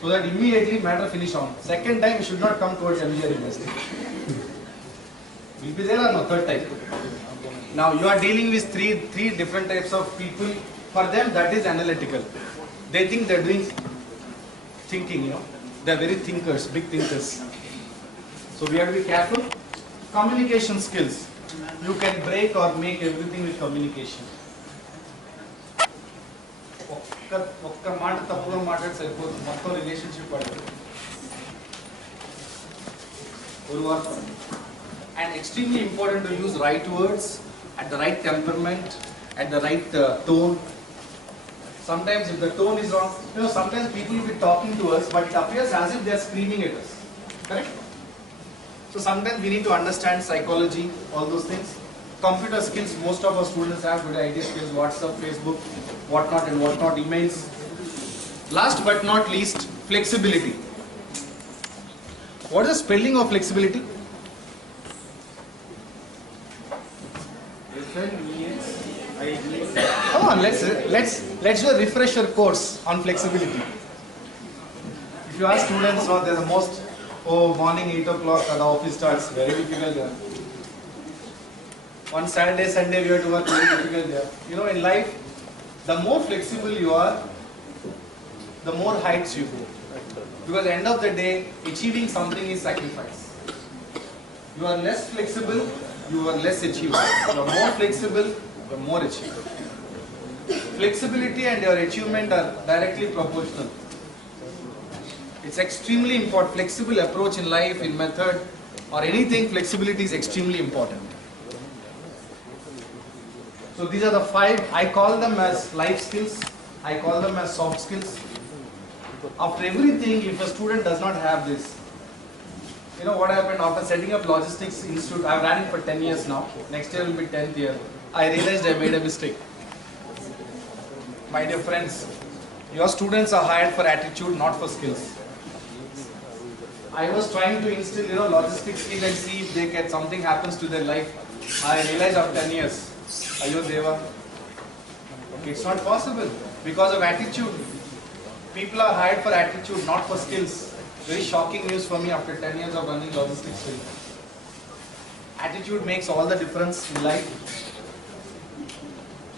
So that immediately matter finish on. Second time you should not come towards MGR University. Will be there or no? 3rd type. Now you are dealing with three different types of people. For them that is analytical. They think they are doing thinking, They are very thinkers, big thinkers. So we have to be careful. Communication skills. You can break or make everything with communication. ఒక్క మాట తప్పుగా మాట్లాడి సరిపోతుంది మొత్తం relationship పడుతుంది and extremely important to use right words at the right temperament at the right tone. Sometimes if the tone is wrong, sometimes people will be talking to us but it appears as if they are screaming at us, correct? So sometimes we need to understand psychology, all those things. Computer skills, most of our students have good IT skills, WhatsApp, Facebook, whatnot and whatnot, emails. Last but not least, flexibility. What is the spelling of flexibility? Come on, let's do a refresher course on flexibility. If you ask students, they're the most, morning 8 o'clock, the office starts, very difficult there. On Saturday, Sunday, we have to work, very difficult there. In life, the more flexible you are, the more heights you go. Because at the end of the day, achieving something is sacrifice. You are less flexible, you are less achievable. You are more flexible, you are more achievable. Flexibility and your achievement are directly proportional. It's extremely important. Flexible approach in life, in method, or anything, flexibility is extremely important. So these are the 5, I call them as life skills, I call them as soft skills. After everything, if a student does not have this, you know what happened after setting up Logistics Institute, I've ran it for 10 years now, next year will be 10th year, I realized I made a mistake. My dear friends, your students are hired for attitude, not for skills. I was trying to instill, logistics skill and see if they get something happens to their life. I realized after 10 years, Ayo Deva, it's not possible because of attitude. People are hired for attitude, not for skills. Very shocking news for me after 10 years of running logistics skill. Attitude makes all the difference in life.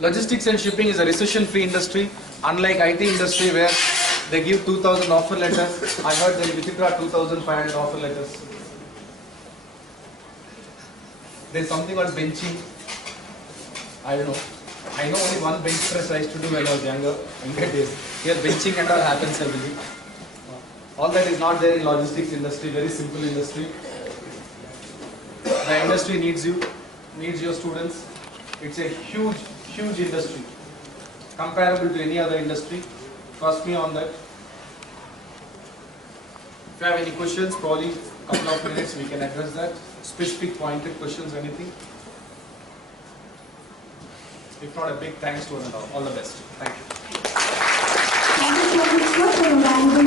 Logistics and shipping is a recession-free industry, unlike IT industry where they give 2,000 offer letters. I heard they withdraw 2,500 offer letters. There's something called benching. I don't know. I know only one bench press I used to do when I was younger. Here benching and all happens, I believe. All that is not there in logistics industry, very simple industry. The industry needs you, needs your students. It's a huge industry, comparable to any other industry. Trust me on that. If you have any questions, probably a couple of minutes we can address that. Specific pointed questions, anything. If not, a big thanks to one and all. All the best. Thank you. Thank you so much for your valuable